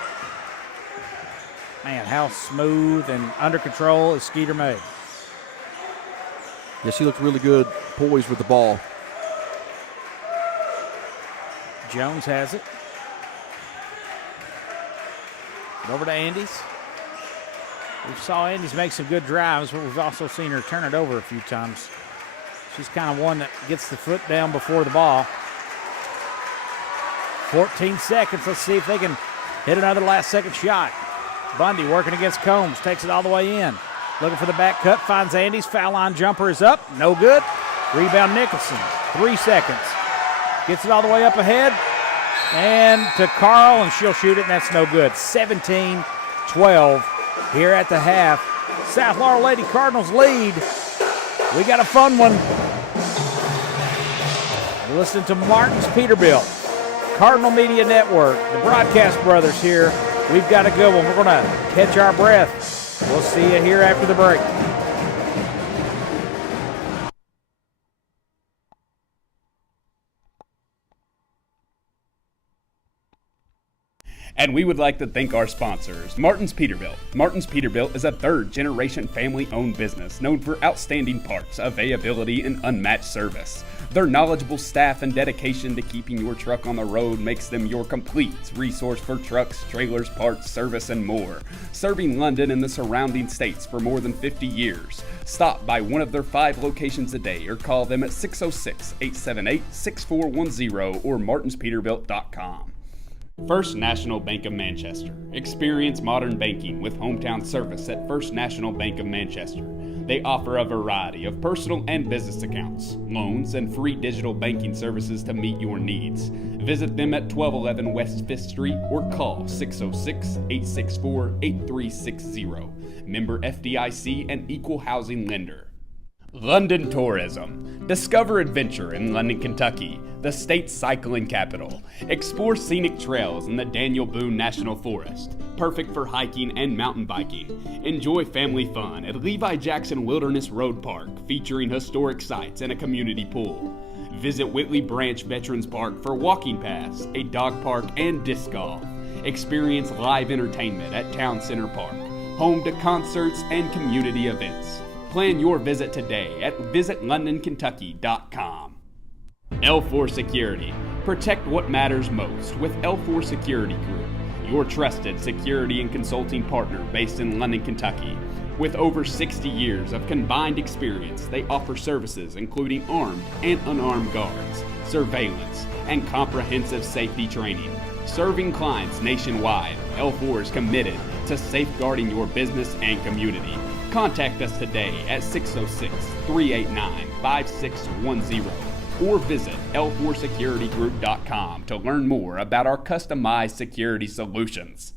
Man, how smooth and under control is Skeeter Mabe. Yeah, she looked really good, poised with the ball. Jones has it. Over to Andes. We saw Andes make some good drives, but we've also seen her turn it over a few times. She's kind of one that gets the foot down before the ball. 14 seconds. Let's see if they can hit another last-second shot. Bundy working against Combs. Takes it all the way in. Looking for the back cut. Finds Andes. Foul line jumper is up. No good. Rebound Nicholson. 3 seconds. Gets it all the way up ahead. And to Carl, and she'll shoot it, and that's no good. 17-12 here at the half. South Laurel Lady Cardinals lead. We got a fun one. You're listening to Martin's Peterbilt, Cardinal Media Network, the Broadcast Brothers here. We've got a good one. We're going to catch our breath. We'll see you here after the break. And we would like to thank our sponsors, Martin's Peterbilt. Martin's Peterbilt is a third-generation family-owned business known for outstanding parts, availability, and unmatched service. Their knowledgeable staff and dedication to keeping your truck on the road makes them your complete resource for trucks, trailers, parts, service, and more. Serving London and the surrounding states for more than 50 years. Stop by one of their 5 locations a day or call them at 606-878-6410 or martinspeterbilt.com. First National Bank of Manchester. Experience modern banking with hometown service at First National Bank of Manchester. They offer a variety of personal and business accounts, loans, and free digital banking services to meet your needs. Visit them at 1211 West 5th Street or call 606-864-8360. Member FDIC and Equal Housing Lender. London Tourism. Discover adventure in London, Kentucky, the state's cycling capital. Explore scenic trails in the Daniel Boone National Forest, perfect for hiking and mountain biking. Enjoy family fun at Levi Jackson Wilderness Road Park, featuring historic sites and a community pool. Visit Whitley Branch Veterans Park for walking paths, a dog park, and disc golf. Experience live entertainment at Town Center Park, home to concerts and community events. Plan your visit today at visitlondonkentucky.com. L4 Security. Protect what matters most with L4 Security Group, your trusted security and consulting partner based in London, Kentucky. With over 60 years of combined experience, they offer services including armed and unarmed guards, surveillance, and comprehensive safety training. Serving clients nationwide, L4 is committed to safeguarding your business and community. Contact us today at 606-389-5610 or visit L4securitygroup.com to learn more about our customized security solutions.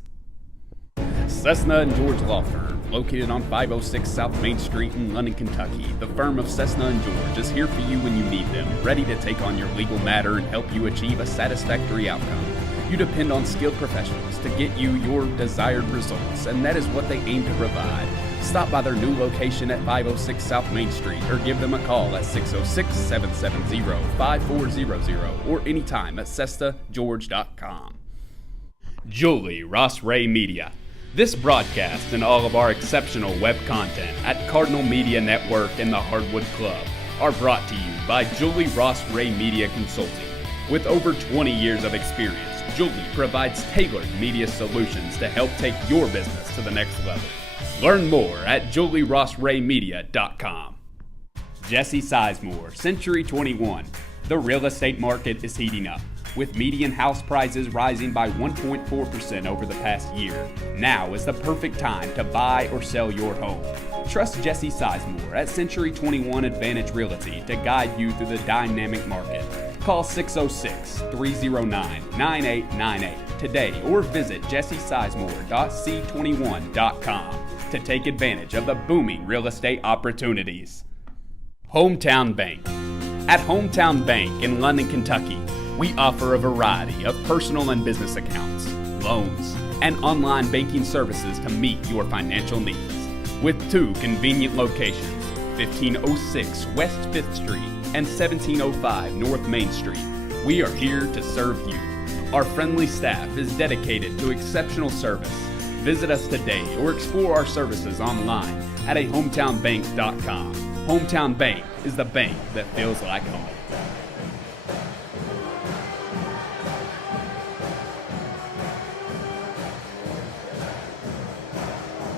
Cessna and George Law Firm. Located on 506 South Main Street in London, Kentucky, the firm of Cessna & George is here for you when you need them, ready to take on your legal matter and help you achieve a satisfactory outcome. You depend on skilled professionals to get you your desired results, and that is what they aim to provide. Stop by their new location at 506 South Main Street or give them a call at 606-770-5400 or anytime at CessnaGeorge.com. Julie Ross Ray Media. This broadcast and all of our exceptional web content at Cardinal Media Network and the Hardwood Club are brought to you by Julie Ross Ray Media Consulting. With over 20 years of experience, Julie provides tailored media solutions to help take your business to the next level. Learn more at julierossraymedia.com. Jesse Sizemore, Century 21. The real estate market is heating up, with median house prices rising by 1.4% over the past year. Now is the perfect time to buy or sell your home. Trust Jesse Sizemore at Century 21 Advantage Realty to guide you through the dynamic market. Call 606-309-9898 today or visit jessesizemore.c21.com to take advantage of the booming real estate opportunities. Hometown Bank. At Hometown Bank in London, Kentucky, we offer a variety of personal and business accounts, loans, and online banking services to meet your financial needs. With two convenient locations, 1506 West 5th Street and 1705 North Main Street, we are here to serve you. Our friendly staff is dedicated to exceptional service. Visit us today or explore our services online at hometownbank.com. Hometown Bank is the bank that feels like home.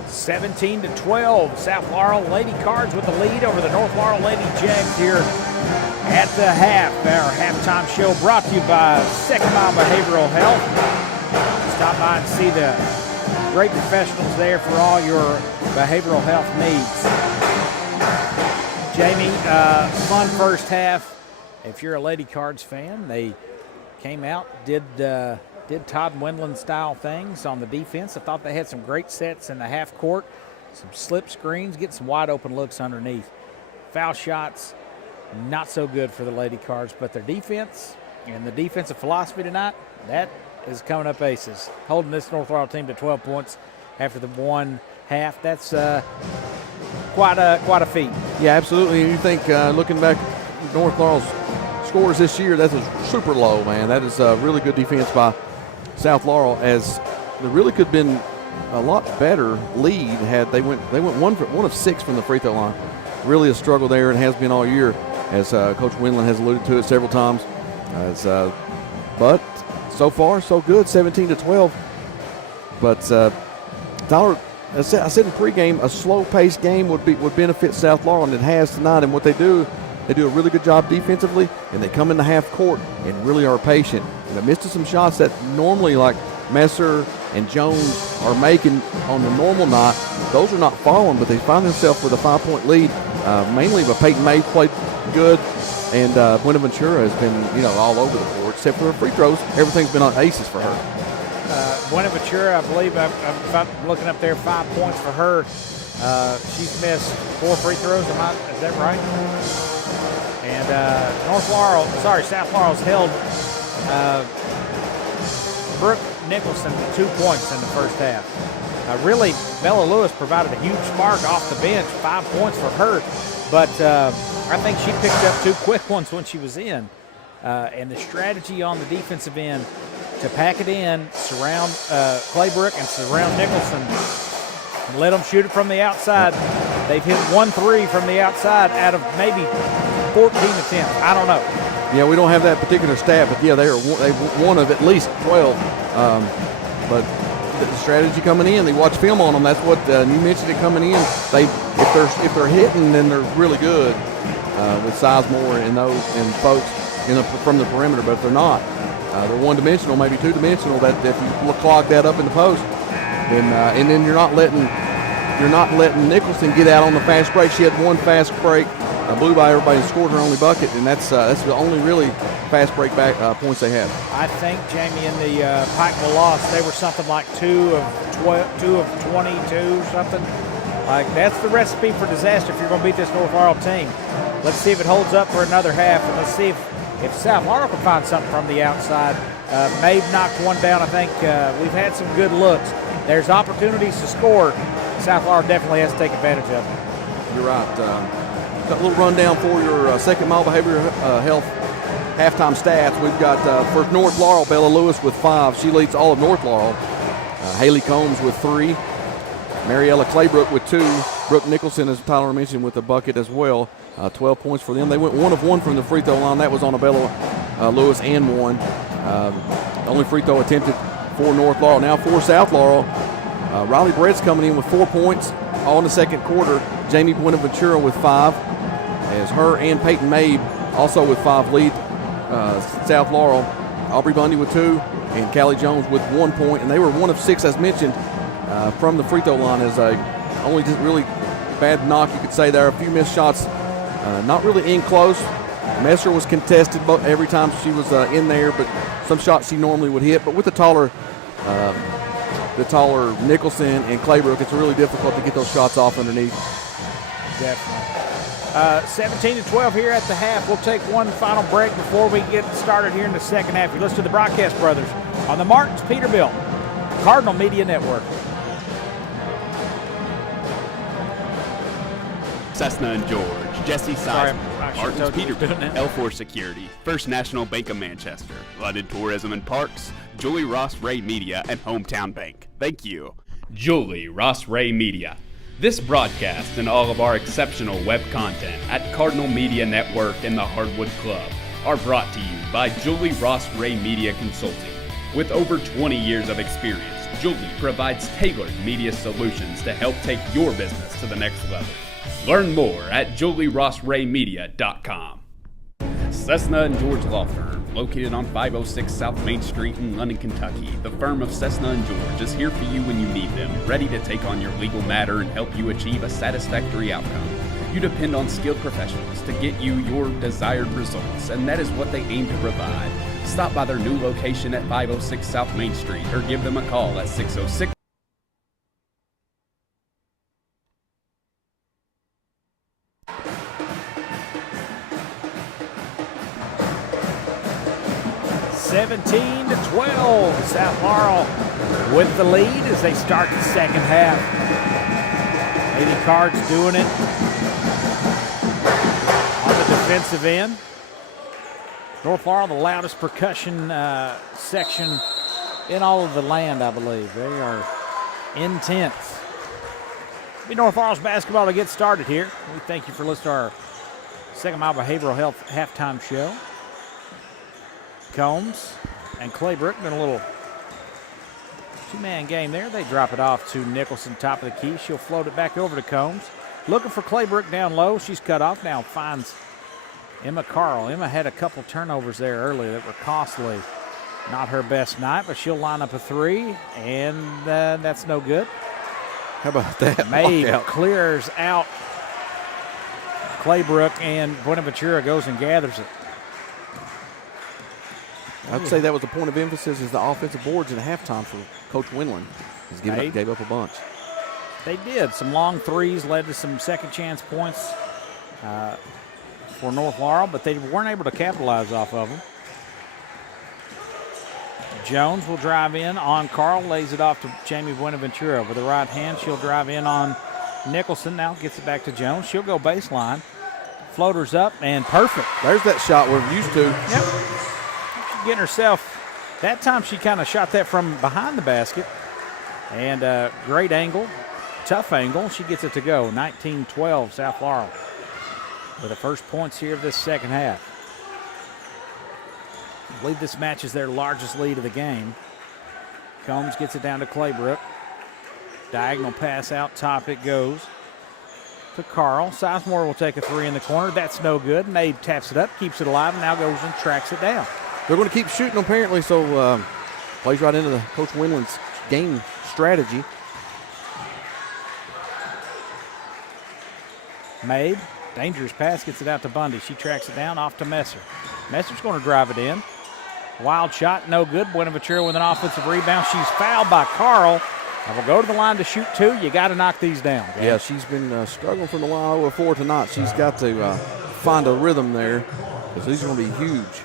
$17 to 12. South Laurel Lady Cards with the lead over the North Laurel Lady Jags here at the half. Our halftime show brought to you by Second Mile Behavioral Health. Stop by and see the great professionals there for all your behavioral health needs. Jamie, fun first half. If you're a Lady Cards fan, they came out, did Todd Wendland style things on the defense. I thought they had some great sets in the half court, some slip screens, get some wide open looks underneath. Foul shots, not so good for the Lady Cards, but their defense and the defensive philosophy tonight, that is coming up aces. Holding this North Laurel team to 12 points after the one half, that's quite a feat. Yeah, absolutely. And you think, looking back, North Laurel's scores this year, that's a super low, man. That is a really good defense by South Laurel, as there really could have been a lot better lead had they went one of 6 from the free throw line. Really a struggle there, and has been all year, as Coach Wendland has alluded to it several times. But so far so good, 17 to 12. But Tyler, I said in pregame, a slow-paced game would benefit South Laurel, and it has tonight. And what they do a really good job defensively, and they come in the half court and really are patient. And they missed some shots that normally, like Messer and Jones are making on the normal night. Those are not falling, but they find themselves with a 5-point lead, mainly by Peyton May played good, and Buenaventura has been all over the board, except for her free throws. Everything's been on aces for her. Buenaventura, I believe, if I'm looking up there, 5 points for her. She's missed 4 free throws. Is that right? And South Laurel's held Brooke Nicholson to 2 points in the first half. Really, Bella Lewis provided a huge spark off the bench, 5 points for her. But I think she picked up 2 quick ones when she was in. And the strategy on the defensive end to pack it in, surround Claybrook and surround Nicholson, and let them shoot it from the outside. They've hit 1 3 from the outside out of maybe 14 attempts. I don't know. Yeah, we don't have that particular stat, but yeah, they one of at least 12. But the strategy coming in, they watch film on them. That's what you mentioned it coming in. If they're hitting, then they're really good with Sizemore and those and folks from the perimeter. But if they're not, they're one-dimensional, maybe two-dimensional. That if you clog that up in the post, then and then you're not letting Nicholson get out on the fast break. She had 1 fast break, blew by everybody, and scored her only bucket, and that's the only really fast break back points they had. I think, Jamie, in the Pikeville loss, they were something like 2 of 22 something. Like, that's the recipe for disaster if you're going to beat this North Laurel team. Let's see if it holds up for another half, and let's see if South Laurel can find something from the outside. Mabe knocked one down. I think we've had some good looks. There's opportunities to score. South Laurel definitely has to take advantage of it. You're right. Got a little rundown for your second mile behavioral health halftime stats. We've got for North Laurel, Bella Lewis with 5. She leads all of North Laurel. Haley Combs with 3. Mariella Claybrook with 2. Brooke Nicholson, as Tyler mentioned, with a bucket as well. 12 points for them. They went 1 of 1 from the free throw line. That was on a Bella Lewis and 1. The only free throw attempted for North Laurel. Now for South Laurel, Riley Brett's coming in with 4 points all in the second quarter. Jamie Buenaventura with 5. As her and Peyton Mabe also with 5 lead South Laurel. Aubrey Bundy with 2 and Callie Jones with 1 point. And they were 1 of 6, as mentioned, from the free throw line. As only just really bad knock, you could say there. A few missed shots, not really in close. Messer was contested every time she was in there, but some shots she normally would hit. But with the taller Nicholson and Claybrook, it's really difficult to get those shots off underneath. Definitely. 17-12 here at the half. We'll take one final break before we get started here in the second half. You listen to the Broadcast Brothers on the Martins Peterbilt Cardinal Media Network. Cessna and George, Jesse Sizemore, Martins Peterbilt, L4 Security, First National Bank of Manchester, London Tourism and Parks, Julie Ross Ray Media, and Hometown Bank. Thank you. Julie Ross Ray Media. This broadcast and all of our exceptional web content at Cardinal Media Network and the Hardwood Club are brought to you by Julie Ross Ray Media Consulting. With over 20 years of experience, Julie provides tailored media solutions to help take your business to the next level. Learn more at julierossraymedia.com. Cessna and George Law Firm, located on 506 South Main Street in London, Kentucky. The firm of Cessna and George is here for you when you need them, ready to take on your legal matter and help you achieve a satisfactory outcome. You depend on skilled professionals to get you your desired results, and that is what they aim to provide. Stop by their new location at 506 South Main Street or give them a call at 606. South Laurel with the lead as they start the second half. Lady Cards doing it on the defensive end. North Laurel, the loudest percussion section in all of the land, I believe. They are intense. It'll be North Laurel's basketball to get started here. We thank you for listening to our Second Mile Behavioral Health halftime show. Combs and Claybrook doing a little two-man game there. They drop it off to Nicholson, top of the key. She'll float it back over to Combs. Looking for Claybrook down low. She's cut off now. Finds Emma Carl. Emma had a couple turnovers there earlier that were costly. Not her best night, but she'll line up a 3, and that's no good. How about that? Mabe clears out Claybrook, and Buenaventura goes and gathers it. I'd say that was a point of emphasis is the offensive boards in halftime for Coach Winland. He's gave up a bunch. They did. Some long threes led to some second chance points for North Laurel, but they weren't able to capitalize off of them. Jones will drive in on Carl, lays it off to Jamie Buenaventura. With the right hand, she'll drive in on Nicholson. Now gets it back to Jones. She'll go baseline. Floaters up, and perfect. There's that shot we're used to. Yep. Getting herself, that time she kind of shot that from behind the basket. And great angle, tough angle. She gets it to go. 19-12, South Laurel with the first points here of this second half. I believe this match is their largest lead of the game. Combs gets it down to Claybrook. Diagonal pass out top, it goes to Carl. Sizemore will take a 3 in the corner. That's no good. Mabe taps it up, keeps it alive, and now goes and tracks it down. They're going to keep shooting apparently, so plays right into the Coach Winland's game strategy. Mabe, dangerous pass, gets it out to Bundy. She tracks it down off to Messer. Messer's going to drive it in. Wild shot, no good. Buenaventura with an offensive rebound. She's fouled by Carl. And we'll go to the line to shoot 2. You got to knock these down. Okay? Yeah, she's been struggling from the line over 4 tonight. She's got to find a rhythm there because these are going to be huge.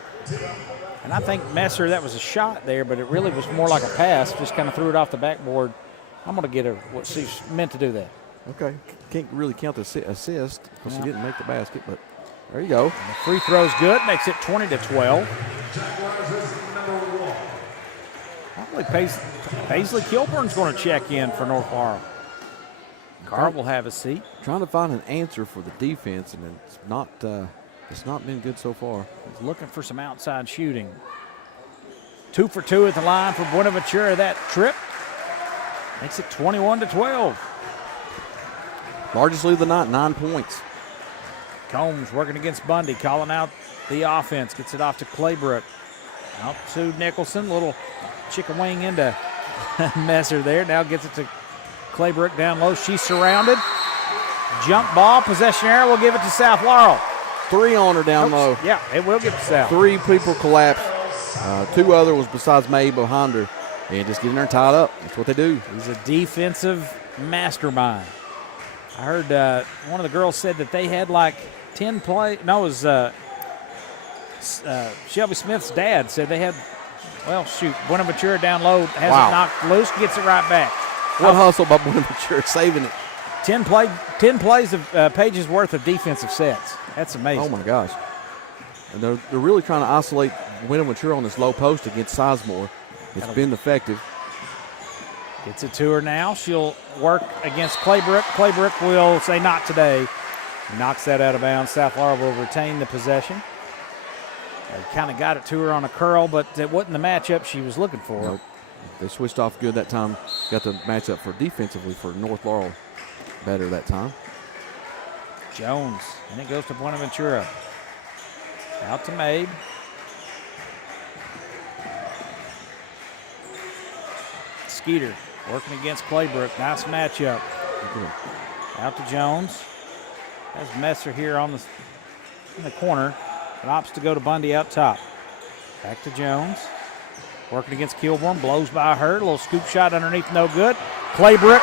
And I think Messer, that was a shot there, but it really was more like a pass. Just kind of threw it off the backboard. I'm going to get her what she's meant to do that. Okay, can't really count the assist because she didn't make the basket, but there you go. And the free throw's good, makes it 20-12. Probably Paisley Kilburn's going to check in for North Laurel. Carr will have a seat. Trying to find an answer for the defense, and it's not been good so far. He's looking for some outside shooting. 2 for 2 at the line for Buenaventura that trip. Makes it 21-12. Largest lead of the night, 9 points. Combs working against Bundy, calling out the offense. Gets it off to Claybrook. Out to Nicholson. Little chicken wing into Messer there. Now gets it to Claybrook down low. She's surrounded. Jump ball. Possession error. We'll give it to South Laurel. 3 on her down low. Yeah, it will get to South. 3 people collapsed. 2 other was besides Mae behind her. And just getting her tied up. That's what they do. He's a defensive mastermind. I heard one of the girls said that they had like 10 play. No, it was Shelby Smith's dad said they had, Buenaventura down low, has it knocked loose, gets it right back. What hustle by Buenaventura, saving it. 10 plays of Page's worth of defensive sets. That's amazing. Oh, my gosh. And they're really trying to isolate Buenaventura on this low post against Sizemore. It's been effective. Gets it to her now. She'll work against Claybrook. Claybrook will say not today. Knocks that out of bounds. South Laurel will retain the possession. They kind of got it to her on a curl, but it wasn't the matchup she was looking for. Nope. They switched off good that time. Got the matchup for defensively for North Laurel better that time. Jones, and it goes to Buenaventura. Out to Mabe. Skeeter working against Claybrook. Nice matchup. Out to Jones. Has Messer here in the corner. It opts to go to Bundy out top. Back to Jones. Working against Kilborn. Blows by her. A little scoop shot underneath, no good. Buenaventura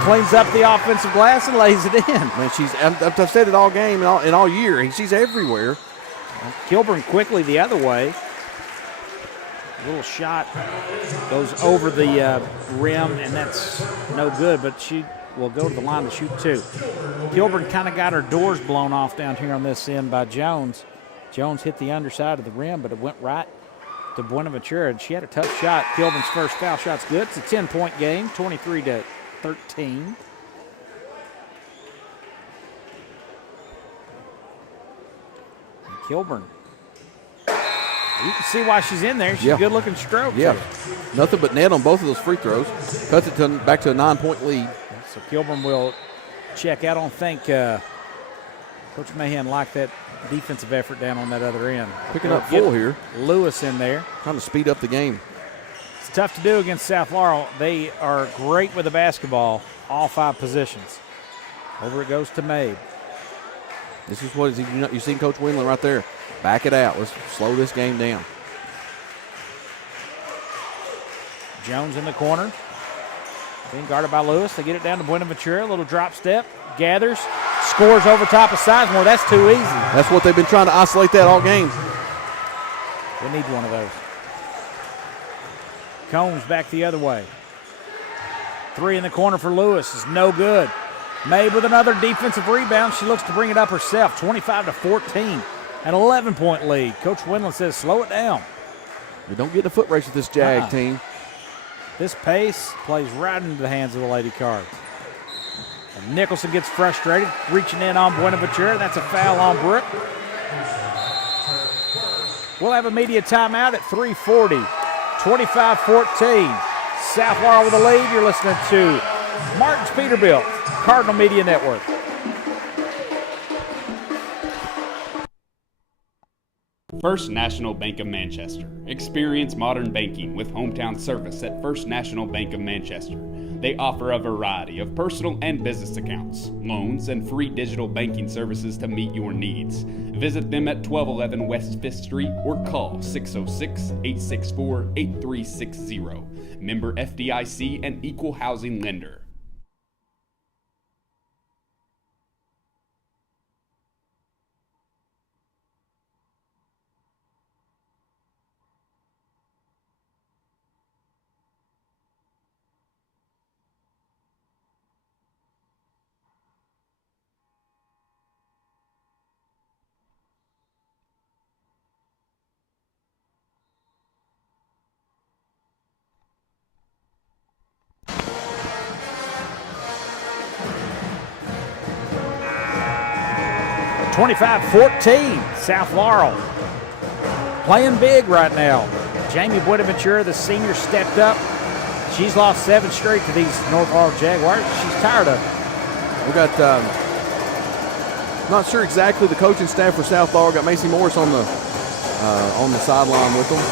cleans up the offensive glass and lays it in. Man, I've said it all game and all year. She's everywhere. Kilburn quickly the other way. A little shot goes over the rim, and that's no good, but she will go to the line to shoot 2. Kilburn kind of got her doors blown off down here on this end by Jones. Jones hit the underside of the rim, but it went right to Buenaventura, and she had a tough shot. Kilburn's first foul shot's good. It's a 10-point game, 23-13. Kilburn. You can see why she's in there. She's a good-looking stroke. Yeah, nothing but net on both of those free throws. Cuts it back to a 9-point lead. So Kilburn will check out. I don't think Coach Mahan liked that defensive effort down on that other end. Picking up 4 here. Lewis in there. Trying to speed up the game. It's tough to do against South Laurel. They are great with the basketball, all 5 positions. Over it goes to Mabe. This is what you seen Coach Windland right there. Back it out. Let's slow this game down. Jones in the corner. Being guarded by Lewis. They get it down to Buenaventura. A little drop step. Gathers. Scores over top of Sizemore. That's too easy. That's what they've been trying to isolate that all game. They need one of those. Combs back the other way. 3 in the corner for Lewis is no good. Mabe with another defensive rebound. She looks to bring it up herself. 25-14. An 11-point lead. Coach Windland says slow it down. We don't get the foot race with this Jag team. This pace plays right into the hands of the Lady Cards. And Nicholson gets frustrated, reaching in on Buenaventura. That's a foul on Brooke. We'll have a media timeout at 3:40. 25-14. South Laurel with the lead. You're listening to Martin's Peterbilt, Cardinal Media Network. First National Bank of Manchester. Experience modern banking with hometown service at First National Bank of Manchester. They offer a variety of personal and business accounts, loans, and free digital banking services to meet your needs. Visit them at 1211 West 5th Street or call 606-864-8360. Member FDIC and Equal Housing Lender. (25-14), South Laurel playing big right now. Jamie Buenaventura, the senior, stepped up. She's lost 7 straight to these North Laurel Jaguars. She's tired of it. We got, not sure exactly the coaching staff for South Laurel. Got Macy Morris on the sideline with them.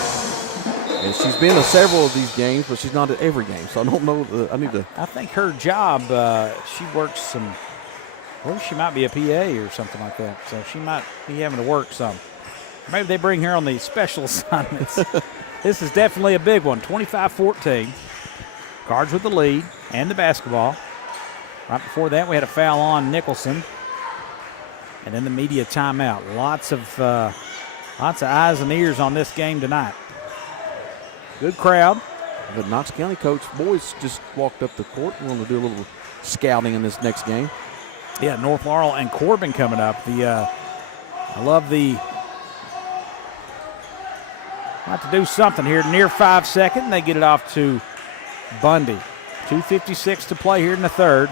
And she's been to several of these games, but she's not at every game. So I don't know. I think her job, she works some. Well, she might be a PA or something like that, so she might be having to work some. Maybe they bring her on the special assignments. This is definitely a big one, 25-14. Cards with the lead and the basketball. Right before that, we had a foul on Nicholson. And then the media timeout. Lots of eyes and ears on this game tonight. Good crowd. The Knox County coach, boys just walked up the court. We're going to do a little scouting in this next game. Yeah, North Laurel and Corbin coming up. I love the. About to do something here. Near 5 seconds, they get it off to Bundy. 2:56 to play here in the third.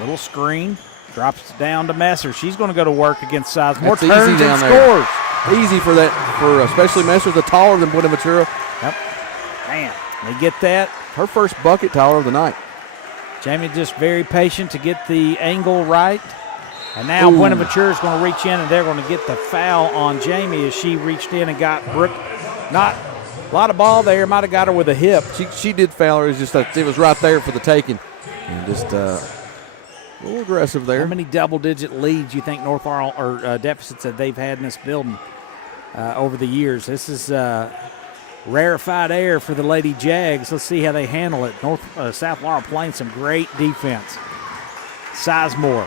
Little screen, drops it down to Messer. She's going to go to work against Sizemore. That's easy down there. Easy for that, for especially Messer, the taller than Buenaventura. Yep. Man, they get that. Her first bucket, Tyler, of the night. Jamie just very patient to get the angle right. And now Buenaventura is going to reach in, and they're going to get the foul on Jamie as she reached in and got Brooke. Not a lot of ball there. Might have got her with a hip. She did foul her. It was just it was right there for the taking. And just a little aggressive there. How many double-digit leads you think North Laurel or deficits that they've had in this building over the years? This is rarefied air for the Lady Jags. Let's see how they handle it. South Laurel playing some great defense. Sizemore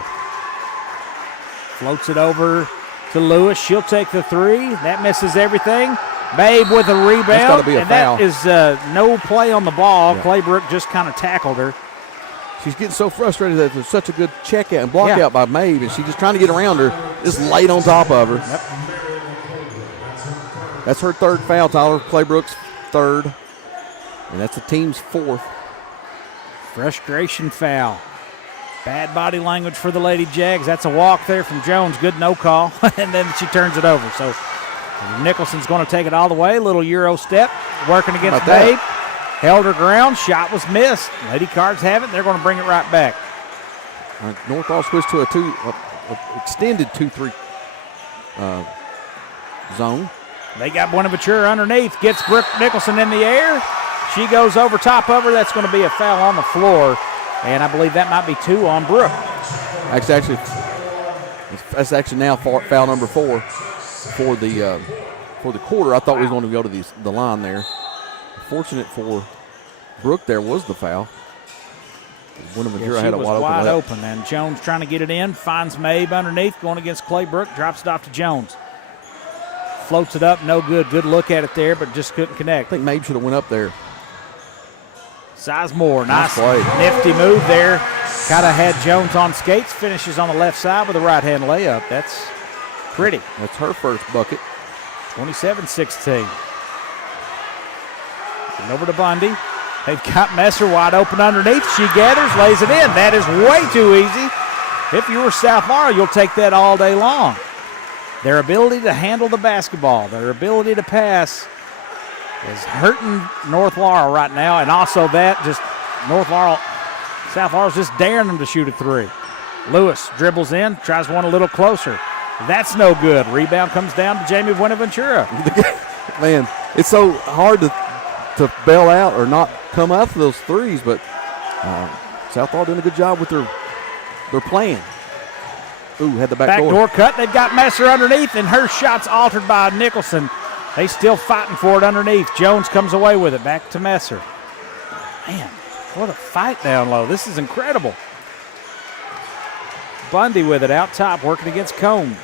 floats it over to Lewis. She'll take the three. That misses everything. Babe with a rebound. That's got to be a foul. That is no play on the ball. Yeah. Claybrook just kind of tackled her. She's getting so frustrated that there's such a good check out and block out by Mabe, and she's just trying to get around her, just laid on top of her. Yep. That's her third foul, Tyler. Claybrook's third, and that's the team's fourth. Frustration foul. Bad body language for the Lady Jags. That's a walk there from Jones. Good no call, and then she turns it over. So Nicholson's going to take it all the way. Little Euro step, working against Babe. Held her ground. Shot was missed. Lady Cards have it. They're going to bring it right back. North Laurel switched to a extended 2-3 zone. They got Buenaventura underneath. Gets Brooke Nicholson in the air. She goes over top of her. That's going to be a foul on the floor. And I believe that might be 2 on Brooke. That's actually now foul number 4 for the quarter. I thought we was going to go to the line there. Fortunate for Brooke, there was the foul. Buenaventura had a wide open. And Jones trying to get it in. Finds Mabe underneath, going against Claybrook. Drops it off to Jones. Floats it up, no good. Good look at it there, but just couldn't connect. I think Mabe should have went up there. Sizemore, nice nifty move there. Kind of had Jones on skates. Finishes on the left side with a right-hand layup. That's pretty. That's her first bucket. 27-16. And over to Bundy. They've got Messer wide open underneath. She gathers, lays it in. That is way too easy. If you were South Laurel, you'll take that all day long. Their ability to handle the basketball, their ability to pass is hurting North Laurel right now, and also that just South Laurel's just daring them to shoot a three. Lewis dribbles in, tries one a little closer. That's no good. Rebound comes down to Jamie Buenaventura. Man, it's so hard to bail out or not come out for those threes, but South Florida doing a good job with their plan. Ooh, had the back door cut. They've got Messer underneath, and her shot's altered by Nicholson. They still fighting for it underneath. Jones comes away with it. Back to Messer. Man, what a fight down low. This is incredible. Bundy with it out top, working against Combs.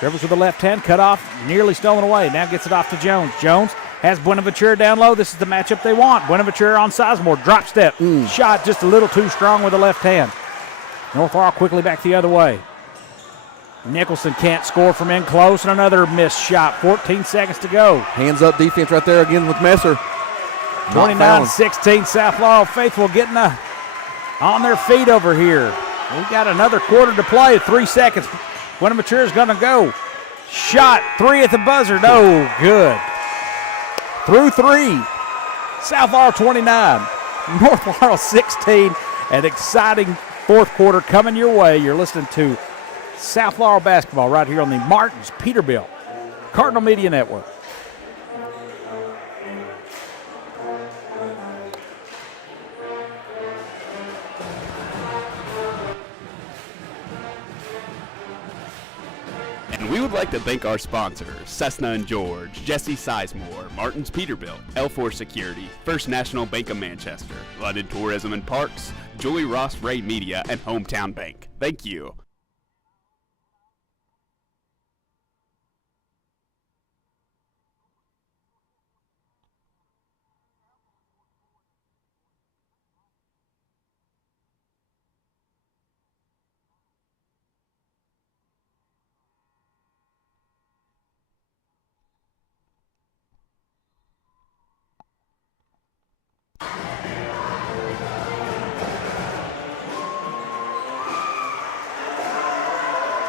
Dribbles with the left hand, cut off, nearly stolen away. Now gets it off to Jones. Jones has Buenaventura down low. This is the matchup they want. Buenaventura on Sizemore. Drop step. Shot just a little too strong with the left hand. North Laurel quickly back the other way. Nicholson can't score from in close, and another missed shot. 14 seconds to go. Hands up defense right there again with Messer. 29-16, South Laurel faithful getting on their feet over here. We've got another quarter to play, 3 seconds. Buenaventura's going to go. Shot, 3 at the buzzer, no good. Through 3, South Laurel 29, North Laurel 16. An exciting fourth quarter coming your way. You're listening to South Laurel basketball right here on the Martins Peterbilt Cardinal Media Network. And we would like to thank our sponsors, Cessna and George, Jesse Sizemore, Martins Peterbilt, L4 Security, First National Bank of Manchester, London Tourism and Parks, Julie Ross Ray Media, and Hometown Bank. Thank you.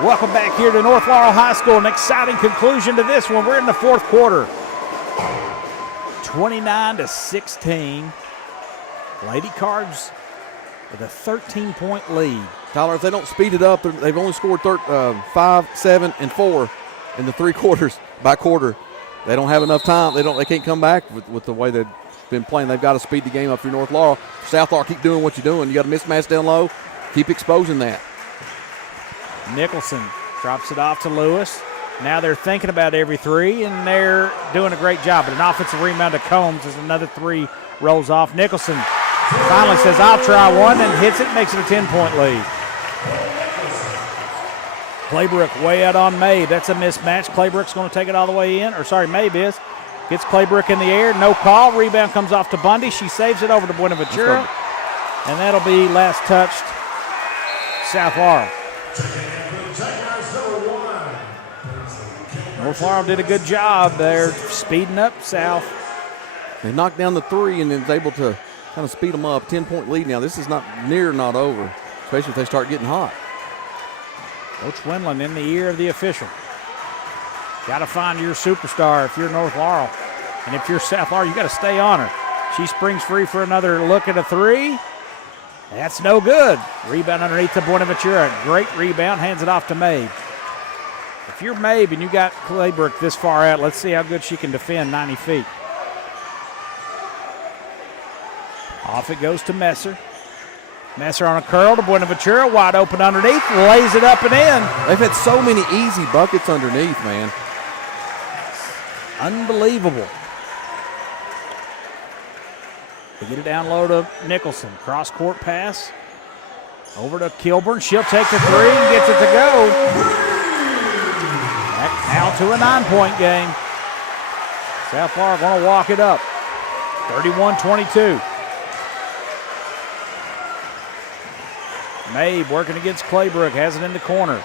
Welcome back here to North Laurel High School. An exciting conclusion to this one. We're in the fourth quarter. 29-16. Lady Cards with a 13-point lead. Tyler, if they don't speed it up, they've only scored 5, 7, and 4 in the 3 quarters by quarter. They don't have enough time. They can't come back with the way they've been playing. They've got to speed the game up through North Laurel. South Laurel, keep doing what you're doing. You got a mismatch down low. Keep exposing that. Nicholson drops it off to Lewis. Now they're thinking about every 3, and they're doing a great job. But an offensive rebound to Combs as another 3 rolls off. Nicholson finally says, I'll try one, and hits it, makes it a 10-point lead. Claybrook way out on Mabe. That's a mismatch. Claybrook's going to take it all the way in. Mabe is. Gets Claybrook in the air. No call. Rebound comes off to Bundy. She saves it over to Buenaventura. And that'll be last touched South Laurel. North Laurel did a good job. They're speeding up South. They knocked down the 3 and then was able to kind of speed them up. 10-point lead now. This is not over, especially if they start getting hot. Coach Wendland in the ear of the official. Got to find your superstar if you're North Laurel. And if you're South Laurel, you got to stay on her. She springs free for another look at a 3. That's no good. Rebound underneath to Buenaventura. Great rebound. Hands it off to Mabe. If you're Mabe and you got Claybrook this far out, let's see how good she can defend 90 feet. Off it goes to Messer. Messer on a curl to Buenaventura. Wide open underneath. Lays it up and in. They've had so many easy buckets underneath, man. Unbelievable. They get it down low to Nicholson. Cross-court pass. Over to Kilburn. She'll take the 3 and gets it to go. Back now to a 9-point game. South Laurel going to walk it up. 31-22. Mabe working against Claybrook. Has it in the corner.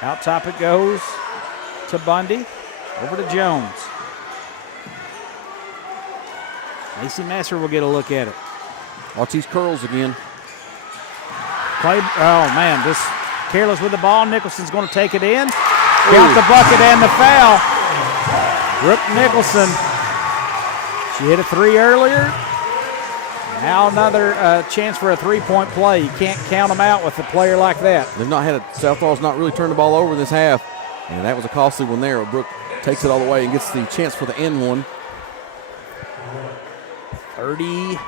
Out top it goes to Bundy. Over to Jones. Macy Messer will get a look at it. Watch these curls again. Oh, man, just careless with the ball. Nicholson's going to take it in. Got the bucket and the foul. Brooke Nicholson. She hit a 3 earlier. Now another chance for a 3-point play. You can't count them out with a player like that. They've not had South Laurel's not really turned the ball over in this half. And that was a costly one there. Brooke takes it all the way and gets the chance for the end one. 31-22.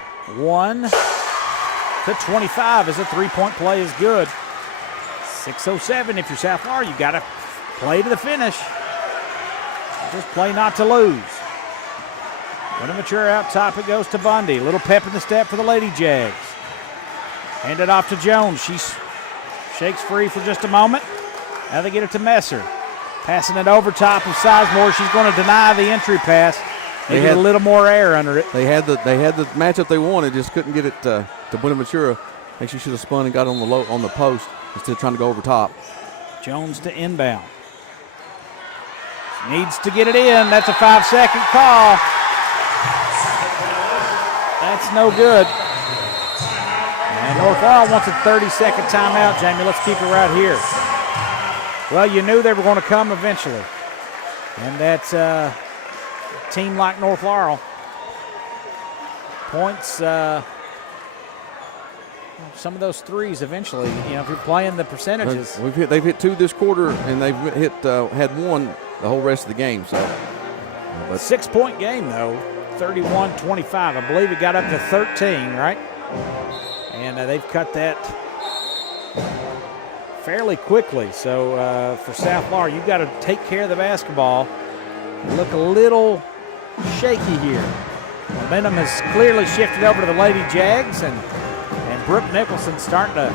to 25 as a three-point play is good. 6:07 if you're South Florida. You got to play to the finish. Just play not to lose. Bonaventura out top, it goes to Bundy. Little pep in the step for the Lady Jags. Hand it off to Jones. She shakes free for just a moment. Now they get it to Messer. Passing it over top of Sizemore. She's going to deny the entry pass. They get a little more air under it. They had the matchup they wanted, just couldn't get it to Bonaventura. I think she should have spun and got on the post instead of trying to go over top. Jones to inbound. She needs to get it in. That's a 5-second call. That's no good. And North Laurel wants a 30-second timeout, Jamie. Let's keep it right here. Well, you knew they were going to come eventually. And that's a team like North Laurel. Points, some of those threes eventually, if you're playing the percentages. They've hit 2 this quarter, and they've had 1 the whole rest of the game. So, but 6-point game, though, 31-25. I believe it got up to 13, right? And they've cut that fairly quickly. So for South Florida, you've got to take care of the basketball. They look a little shaky here. Momentum has clearly shifted over to the Lady Jags, and Brooke Nicholson starting to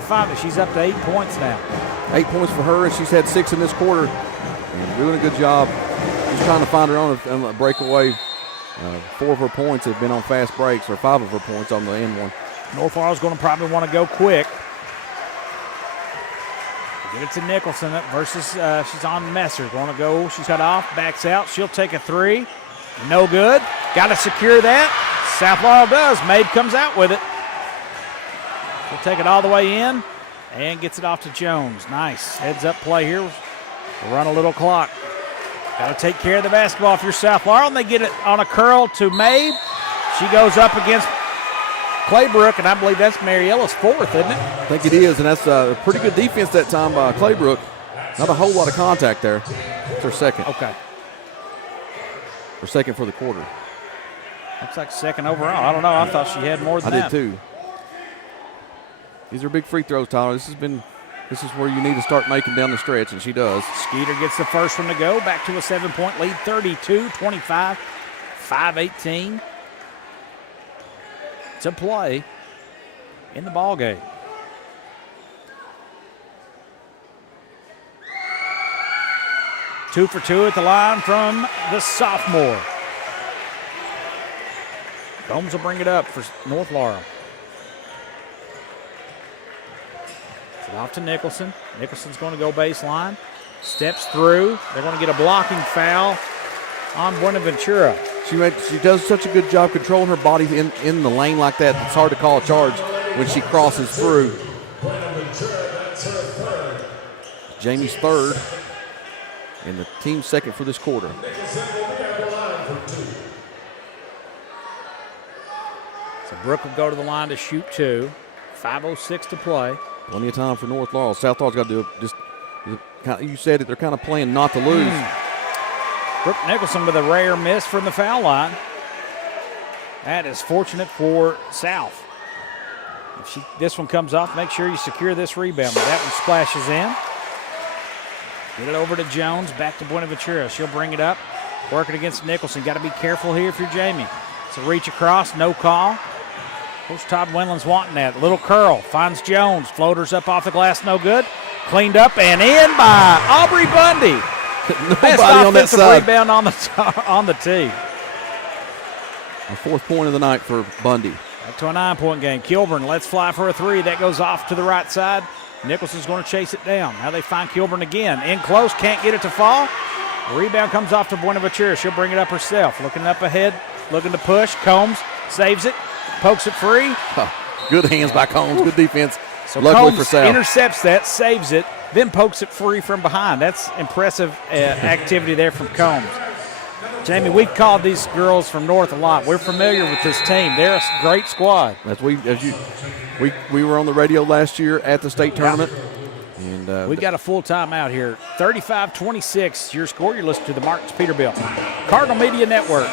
find it. She's up to 8 points now. 8 points for her, and she's had 6 in this quarter. And doing a good job. She's trying to find her own breakaway. 4 of her points have been on fast breaks, or 5 of her points on the end one. North Laurel's going to probably want to go quick. Give it to Nicholson versus she's on Messer. Going to go. She's got off, backs out. She'll take a 3. No good. Got to secure that. South Laurel does. Mabe comes out with it. She'll take it all the way in and gets it off to Jones. Nice heads up play here. We'll run a little clock. Got to take care of the basketball if you're South Laurel, and they get it on a curl to Mabe. She goes up against Claybrook, and I believe that's Mariella's 4th, isn't it? I think it is, and that's a pretty good defense that time by Claybrook. Not a whole lot of contact there. It's her 2nd. Okay. Her 2nd for the quarter. Looks like 2nd overall. I don't know. I thought she had more than that. I did too. These are big free throws, Tyler. This is where you need to start making down the stretch, and she does. Skeeter gets the first one to go. Back to a 7-point lead, 32-25, 5:18 to play in the ball game. Two for 2 at the line from the sophomore. Combs will bring it up for North Laurel. Off to Nicholson. Nicholson's going to go baseline. Steps through. They're going to get a blocking foul on Buenaventura. She does such a good job controlling her body in the lane like that. It's hard to call a charge when she crosses through. Jamie's 3rd and the team's 2nd for this quarter. So Brooke will go to the line to shoot 2. 5:06 to play. Plenty of time for North Laurel. South Laurel's got to you said it, they're kind of playing not to lose. Brooke Nicholson with a rare miss from the foul line. That is fortunate for South. If this one comes off, make sure you secure this rebound. That one splashes in. Get it over to Jones, back to Buenaventura. She'll bring it up, working against Nicholson. Got to be careful here if you're Jamie. It's a reach across, no call. Coach Todd Wendland's wanting that. Little curl, finds Jones. Floaters up off the glass, no good. Cleaned up and in by Aubrey Bundy. Best offensive rebound on the tee. A 4th point of the night for Bundy. Back to a 9-point game. Kilburn lets fly for a 3. That goes off to the right side. Nicholson's going to chase it down. Now they find Kilburn again. In close, can't get it to fall. The rebound comes off to Buenaventura. She'll bring it up herself. Looking up ahead, looking to push. Combs saves it. Pokes it free. Oh, good hands by Combs. Good defense. So luckily Combs for South. Intercepts that, saves it, then pokes it free from behind. That's impressive activity there from Combs. Jamie, we've called these girls from North a lot. We're familiar with this team. They're a great squad. We were on the radio last year at the state tournament. And we got a full timeout here. 35-26, your score. You're listening to the Martins Peterbilt Cardinal Media Network.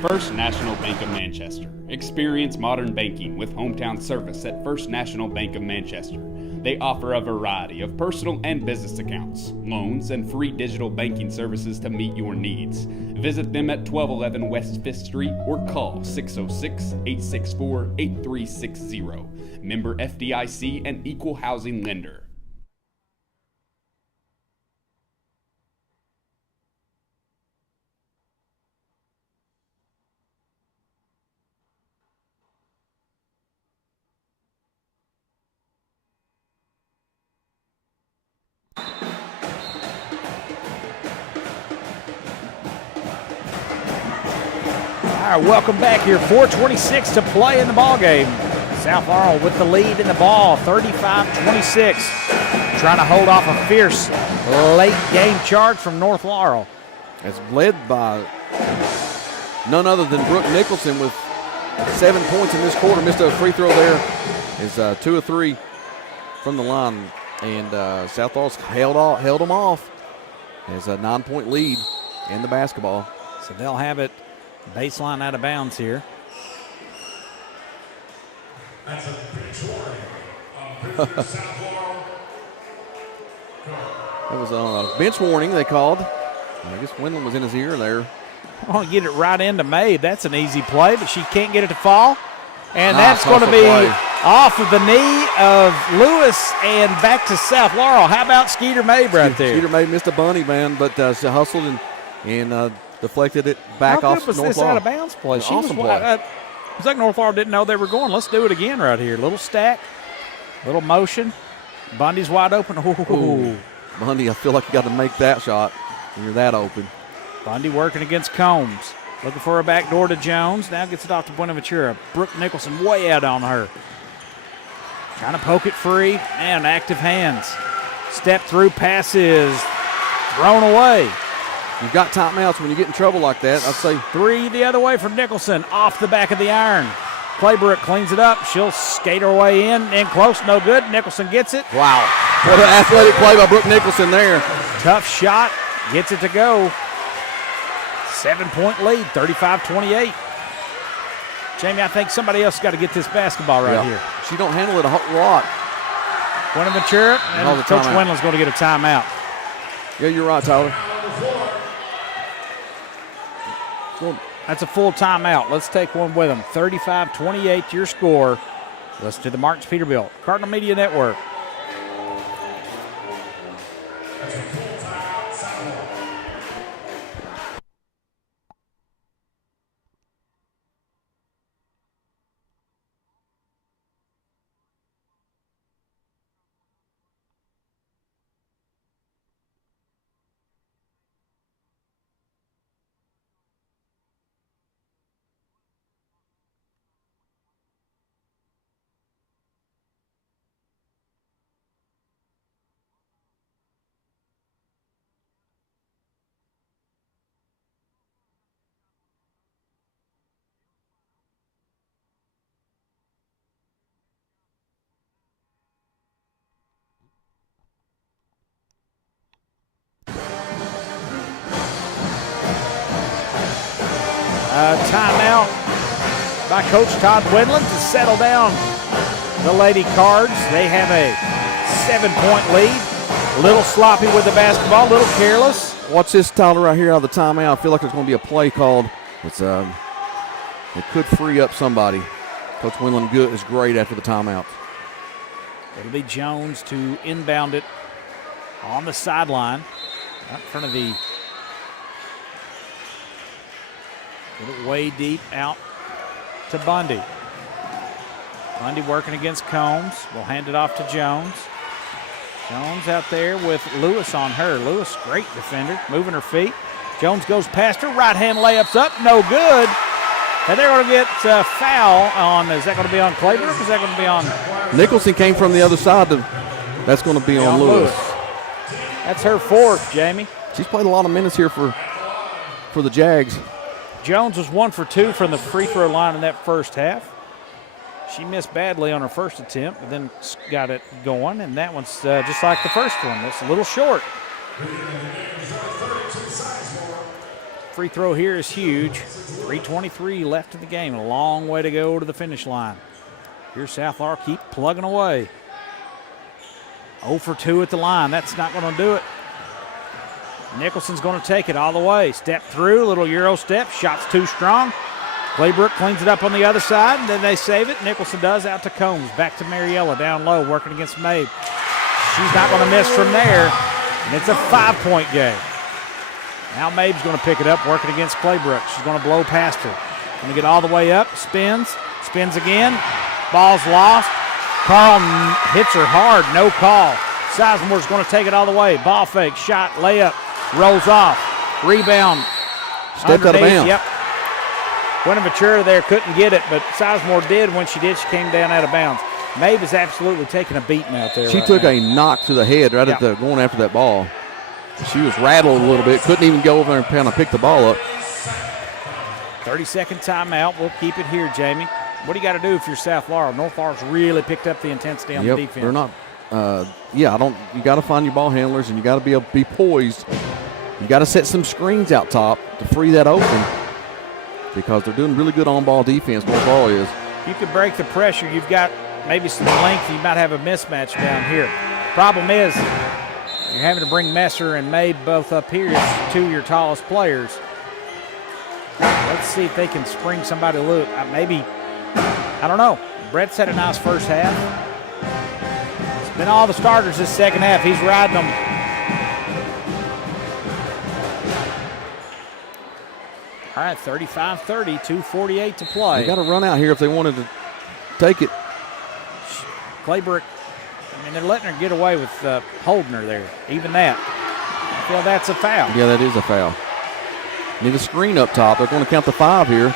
First National Bank of Manchester. Experience modern banking with hometown service at First National Bank of Manchester. They offer a variety of personal and business accounts, loans, and free digital banking services to meet your needs. Visit them at 1211 West 5th Street or call 606-864-8360. Member FDIC and Equal Housing Lender. All right, welcome back here. 4:26 to play in the ball game. South Laurel with the lead in the ball, 35-26. Trying to hold off a fierce late game charge from North Laurel. It's led by none other than Brooke Nicholson with 7 points in this quarter. Missed a free throw there. Is 2 of 3 from the line. And South Laurel's held them off. Has a 9-point lead in the basketball. So they'll have it baseline out of bounds here. That's a bench warning. South Laurel. It was a bench warning they called. I guess Windland was in his ear there. Oh, get it right into May. That's an easy play, but she can't get it to fall. And that's going to be play. Off of the knee of Lewis and back to South Laurel. How about Skeeter Mabe right there? Skeeter Mabe missed a bunny, man, but she hustled and deflected it back How off good was North this Laurel. out of bounds play? An awesome play. It's like North Laurel didn't know they were going. Let's do it again right here. Little stack, little motion. Bundy's wide open. Ooh. Bundy, I feel like you got to make that shot when you're that open. Bundy working against Combs. Looking for a back door to Jones. Now gets it off to Buenaventura. Brooke Nicholson way out on her. Trying to poke it free. And active hands. Step through passes. Thrown away. You've got timeouts when you get in trouble like that. I'd say 3 the other way from Nicholson. Off the back of the iron. Claybrook cleans it up. She'll skate her way in close. No good. Nicholson gets it. wow. What an athletic play by Brooke Nicholson there. Tough shot. Gets it to go. 7-point lead, 35-28. Jamie, I think somebody else got to get this basketball right here. She don't handle it a whole lot. Buenaventura and Coach Wendland's going to get a timeout. Yeah, you're right, Tyler. That's a full timeout. Let's take one with them. 35-28 your score. Listen to the Martins Peterbilt Cardinal Media Network. Timeout by Coach Todd Wendland to settle down the Lady Cards. They have a 7-point lead. A little sloppy with the basketball, a little careless. Watch this, Tyler, right here out of the timeout. I feel like there's going to be a play called. It could free up somebody. Coach Wendland is great after the timeout. It'll be Jones to inbound it on the sideline. Out in front of the. Get it way deep out to Bundy. Bundy working against Combs. We'll hand it off to Jones. Jones out there with Lewis on her. Lewis, great defender, moving her feet. Jones goes past her. Right hand layups up, no good. And they're going to get a foul on, is that going to be on Claybrook or is that going to be on? Nicholson came from the other side. That's going to be on Lewis. That's her fourth, Jamie. She's played a lot of minutes here for the Jags. Jones was 1 for 2 from the free throw line in that first half. She missed badly on her first attempt, but then got it going, and that one's just like the first one. It's a little short. free throw here is huge. 3:23 left in the game. A long way to go to the finish line. Here's South Laurel keep plugging away. 0 for 2 at the line. That's not going to do it. Nicholson's going to take it all the way. Step through, little Euro step. Shot's too strong. Claybrook cleans it up on the other side, and then they save it. Nicholson does out to Combs. Back to Mariella down low, working against Mabe. She's not going to miss from there, and it's a 5-point game. Now Mabe's going to pick it up, working against Claybrook. She's going to blow past her. Going to get all the way up, spins again. Ball's lost. Carl hits her hard, no call. Sizemore's going to take it all the way. Ball fake, shot, layup, rolls off. Rebound. Stepped out of bounds. Yep. Buenaventura there couldn't get it, but Sizemore did. When she did, she came down out of bounds. Mabe is absolutely taking a beating out there. She took a knock to the head right at the going after that ball. She was rattled a little bit. Couldn't even go over there and kind of pick the ball up. 30-second timeout. We'll keep it here, Jamie. What do you got to do if you're South Laurel? North Laurel's really picked up the intensity on the defense. They're not. You got to find your ball handlers, and you got to be able to be poised. You got to set some screens out top to free that open because they're doing really good on-ball defense. North Laurel is. You could break the pressure. You've got maybe some length. You might have a mismatch down here. Problem is, you're having to bring Messer and Mabe both up here as two of your tallest players. Let's see if they can spring somebody loose. Maybe, I don't know. Brett's had a nice first half. It's been all the starters this second half. He's riding them. All right, 35-30, 2:48 to play. They got to run out here if they wanted to take it. Claybrook, they're letting her get away with holding her there. Even that. I feel that's a foul. Yeah, that is a foul. Need a screen up top. They're going to count the 5 here.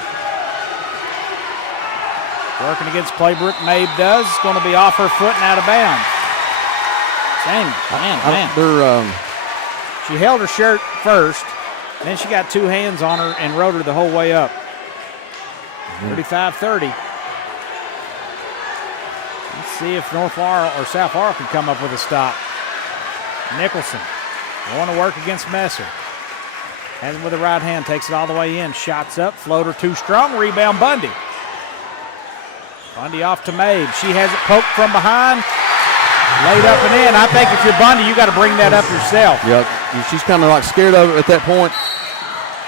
Working against Claybrook, Mabe does. It's going to be off her foot and out of bounds. Dang, man. She held her shirt first, then she got 2 hands on her and rode her the whole way up. 35-30. Let's see if North Laurel or South Laurel can come up with a stop. Nicholson going to work against Messer. Has it with the right hand, takes it all the way in. Shots up, floater too strong, rebound Bundy. Bundy off to Mabe. She has it poked from behind. Laid up and in. I think if you're Bundy, you got to bring that up yourself. Yep. She's kind of like scared of it at that point.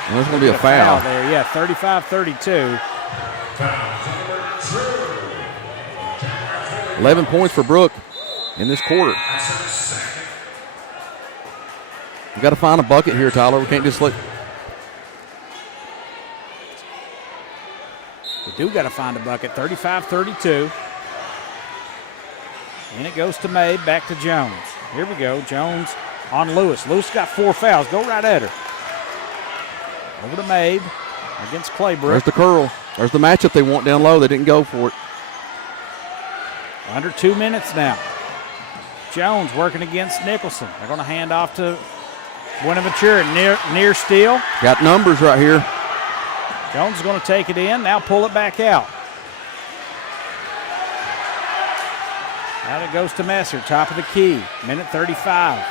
And there's going to be a foul. There, yeah, 35-32. 11 points for Brooke in this quarter. We've got to find a bucket here, Tyler. We can't just let. We do got to find a bucket. 35-32. And it goes to Mabe, back to Jones. Here we go. Jones on Lewis. Lewis got 4 fouls. Go right at her. Over to Mabe against Claybrook. There's the curl. There's the matchup they want down low. They didn't go for it. Under 2 minutes now. Jones working against Nicholson. They're going to hand off to Buenaventura near steal. Got numbers right here. Jones is going to take it in. Now pull it back out. Now it goes to Messer, top of the key. Minute 35.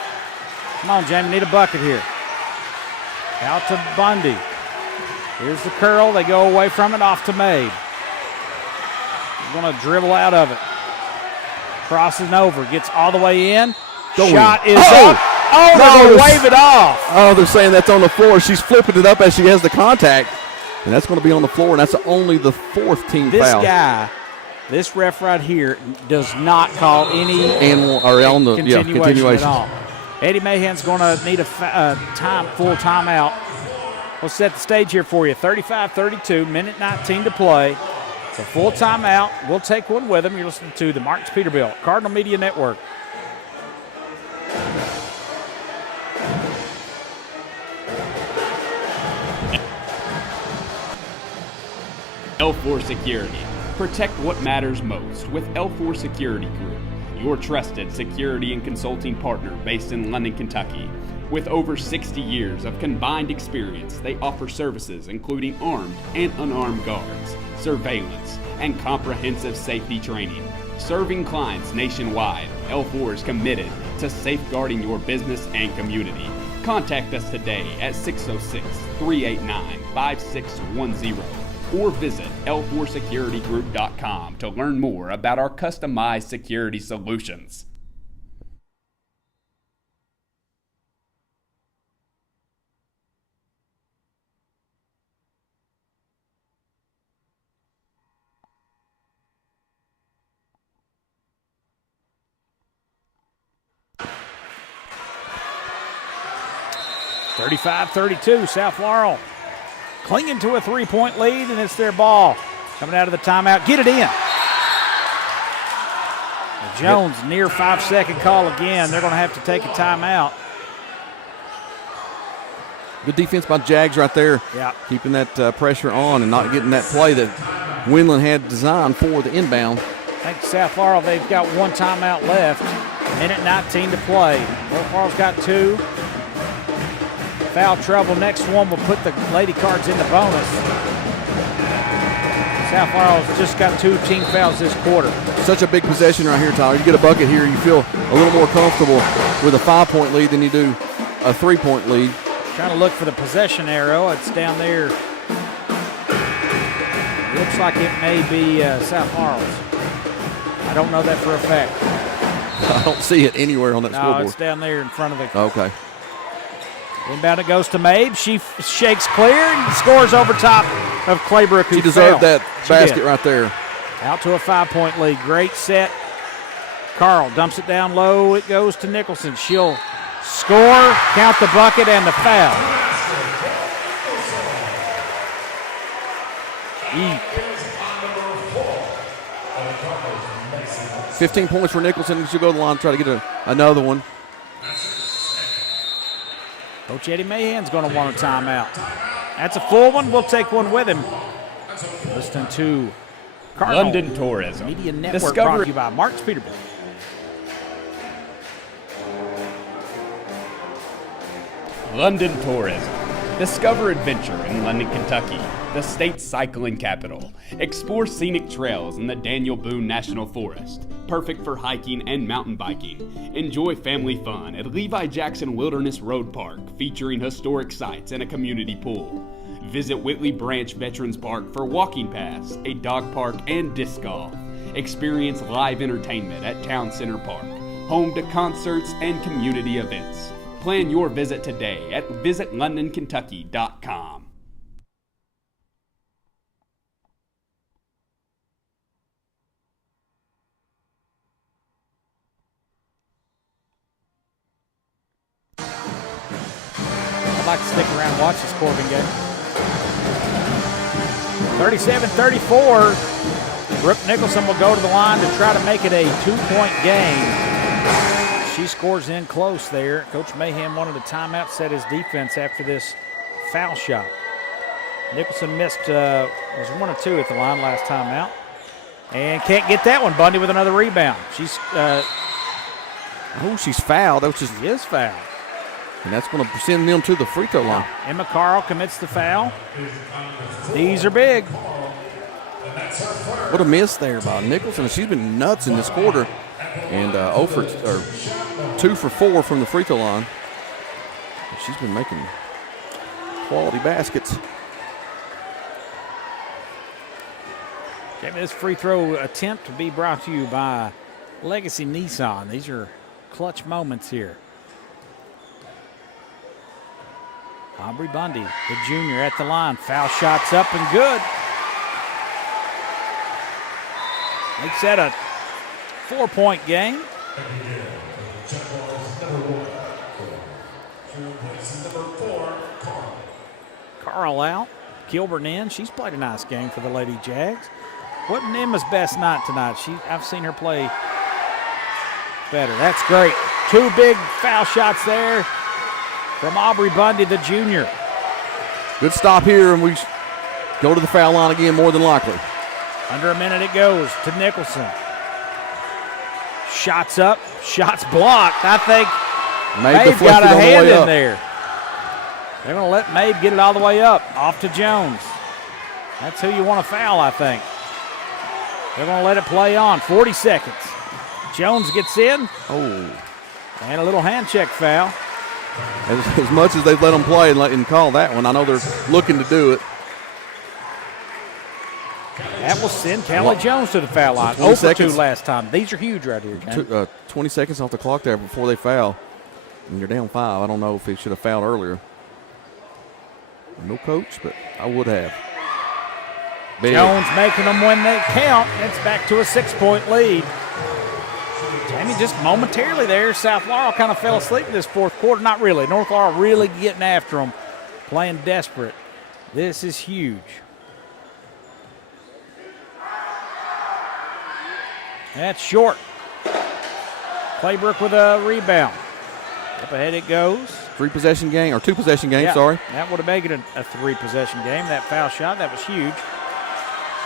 Come on, Jamie, need a bucket here. Out to Bundy. Here's the curl. They go away from it, off to Mabe. He's going to dribble out of it. Crossing over, gets all the way in. Shot is up. Oh, they're going to wave it off. Oh, they're saying that's on the floor. She's flipping it up as she has the contact. And that's going to be on the floor, and that's only the 4th team foul. This ref right here does not call any continuation at all. Eddie Mahan's going to need a full timeout. We'll set the stage here for you. 35-32, minute 19 to play. It's a full timeout. We'll take one with them. You're listening to the Martins Peterbilt Cardinal Media Network. L4 Security. Protect what matters most with L4 Security Group, your trusted security and consulting partner based in London, Kentucky. With over 60 years of combined experience, they offer services including armed and unarmed guards, surveillance, and comprehensive safety training. Serving clients nationwide, L4 is committed to safeguarding your business and community. Contact us today at 606-389-5610 or visit l4securitygroup.com to learn more about our customized security solutions. (35-32), South Laurel clinging to a 3-point lead, and it's their ball. Coming out of the timeout, get it in. Jones near 5-second call again. They're going to have to take a timeout. Good defense by Jags right there. Yeah. Keeping that pressure on and not getting that play that Winland had designed for the inbound. I think South Laurel, they've got one timeout left. Minute 19 to play. North Laurel's got 2. Foul trouble. Next one will put the Lady Cards in the bonus. South Laurel's just got 2 team fouls this quarter. Such a big possession right here, Tyler. You get a bucket here, you feel a little more comfortable with a 5-point lead than you do a 3-point lead. Trying to look for the possession arrow. It's down there. Looks like it may be South Laurel's. I don't know that for a fact. I don't see it anywhere on that No, scoreboard. it's down there in front of the. Okay. Inbound it goes to Mabe. She shakes clear and scores over top of Claybrook. She deserved that basket right there. Out to a 5-point lead. Great set. Carl dumps it down low. It goes to Nicholson. She'll score, count the bucket, and the foul. 15 points for Nicholson. She'll go to the line and try to get another one. Coach Eddie Mahan's going to want a timeout. That's a full one. We'll take one with him. Listening to Cardinal London Tourism. Media Network, Discover brought to you by Marks Peterbilt. London Tourism. Discover adventure in London, Kentucky, the state's cycling capital. Explore scenic trails in the Daniel Boone National Forest, perfect for hiking and mountain biking. Enjoy family fun at Levi Jackson Wilderness Road Park, featuring historic sites and a community pool. Visit Whitley Branch Veterans Park for walking paths, a dog park, and disc golf. Experience live entertainment at Town Center Park, home to concerts and community events. Plan your visit today at visitlondonkentucky.com. I'd like to stick around and watch this Corbin game. 37-34. Brooke Nicholson will go to the line to try to make it a 2-point game. She scores in close there. Coach Mahan wanted a timeout, set his defense after this foul shot. Nicholson missed, was 1 or 2 at the line last timeout. And can't get that one. Bundy with another rebound. She's She's fouled. That was just, she is fouled. and that's going to send them to the free throw line. Emma Carl commits the foul. These are big. What a miss there by Nicholson. She's been nuts in this quarter. And 2 for 4 from the free throw line. She's been making quality baskets. Okay, this free throw attempt to be brought to you by Legacy Nissan. These are clutch moments here. Aubrey Bundy, the junior, at the line. Foul shots up and good. Makes that a 4-point game. Carl out. Kilburn in. She's played a nice game for the Lady Jags. Wasn't Emma's best night tonight. I've seen her play better. That's great. 2 big foul shots there from Aubrey Bundy, the junior. Good stop here, and we go to the foul line again, more than likely. Under a minute it goes to Nicholson. Shots up, shots blocked. I think Mabe got a hand in there. They're going to let Mabe get it all the way up. Off to Jones. That's who you want to foul, I think. They're going to let it play on. 40 seconds. Jones gets in. Oh. And a little hand check foul. As much as they've let them play and call that one, I know they're looking to do it. That will send Callie Jones to the foul line. 20 0 for 2 seconds. last time. These are huge right here, James. 20 seconds off the clock there before they foul. And you're down 5. I don't know if he should have fouled earlier. No coach, but I would have. Big. Jones making them when they count. It's back to a 6-point lead. Jamie, just momentarily there, South Laurel kind of fell asleep in this fourth quarter. Not really. North Laurel really getting after them, playing desperate. This is huge. That's short. Claybrook with a rebound. Up ahead it goes. 3-possession game, or 2-possession game, sorry. That would have made it a 3-possession game. That foul shot, that was huge.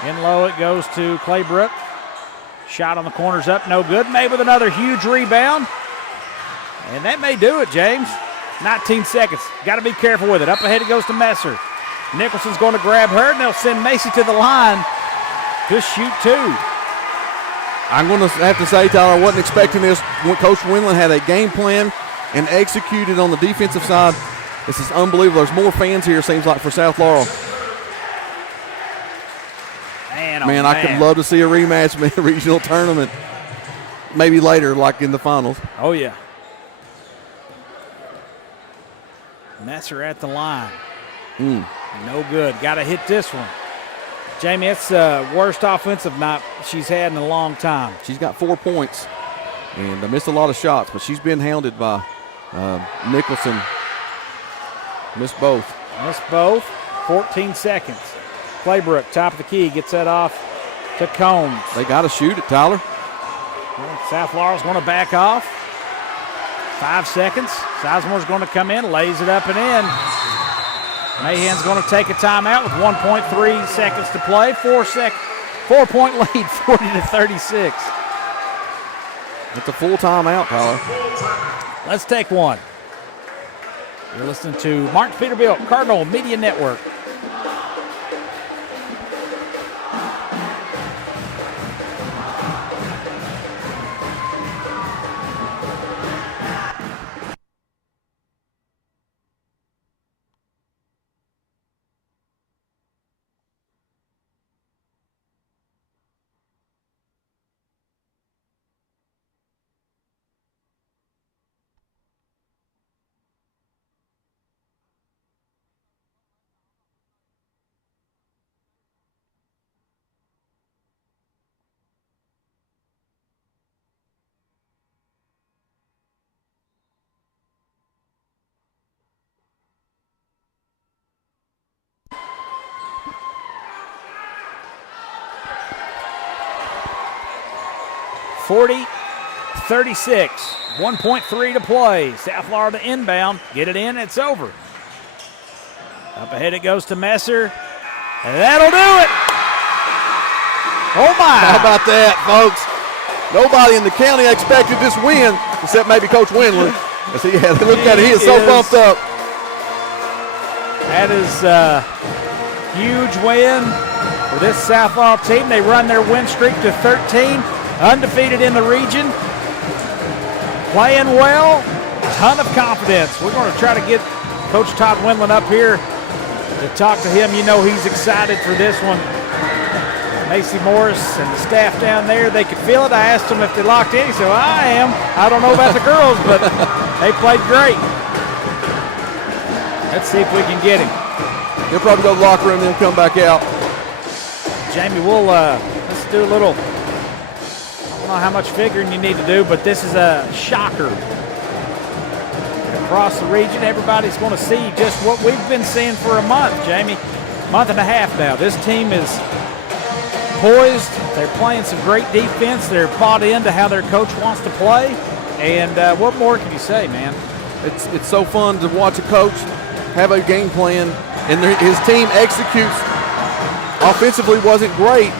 In low it goes to Claybrook. Shot on the corner's up, no good. Made with another huge rebound. And that may do it, James. 19 seconds. Got to be careful with it. Up ahead it goes to Messer. Nicholson's going to grab her, and they'll send Macy to the line to shoot 2. I'm going to have to say, Tyler, I wasn't expecting this. Coach Wendland had a game plan and executed on the defensive side. This is unbelievable. There's more fans here, seems like, for South Laurel. Man, I could love to see a rematch in a regional tournament. Maybe later, like in the finals. Oh, yeah. Messer at the line. No good. Got to hit this one. Jamie, it's the worst offensive night she's had in a long time. She's got 4 points and missed a lot of shots, but she's been hounded by Nicholson. Missed both. 14 seconds. Claybrook, top of the key, gets that off to Combs. They got to shoot it, Tyler. Well, South Laurel's going to back off. 5 seconds. Sizemore's going to come in, lays it up and in. Mahan's going to take a timeout with 1.3 seconds to play. 4-point lead, 40-36. It's a full timeout, Tyler. Let's take one. You're listening to Martin Peterbilt, Cardinal Media Network. (40-36). 1.3 to play. South Laurel to inbound. Get it in, it's over. Up ahead it goes to Messer. And that'll do it. Oh, my. How about that, folks? Nobody in the county expected this win, except maybe Coach Wendland. Look at it, he is so pumped up. That is a huge win for this South Laurel team. They run their win streak to 13. Undefeated in the region, playing well, ton of confidence. We're going to try to get Coach Todd Wendland up here to talk to him. You know he's excited for this one. Macy Morris and the staff down there, they could feel it. I asked them if they locked in. He said, well, I am. I don't know about the girls, but they played great. Let's see if we can get him. He'll probably go to the locker room and then come back out. Jamie, let's do a little. I don't know how much figuring you need to do, but this is a shocker. Across the region, everybody's going to see just what we've been seeing for a month, Jamie. Month and a half now. This team is poised. They're playing some great defense. They're bought into how their coach wants to play. And what more can you say, man? It's so fun to watch a coach have a game plan, and his team executes. Offensively wasn't great,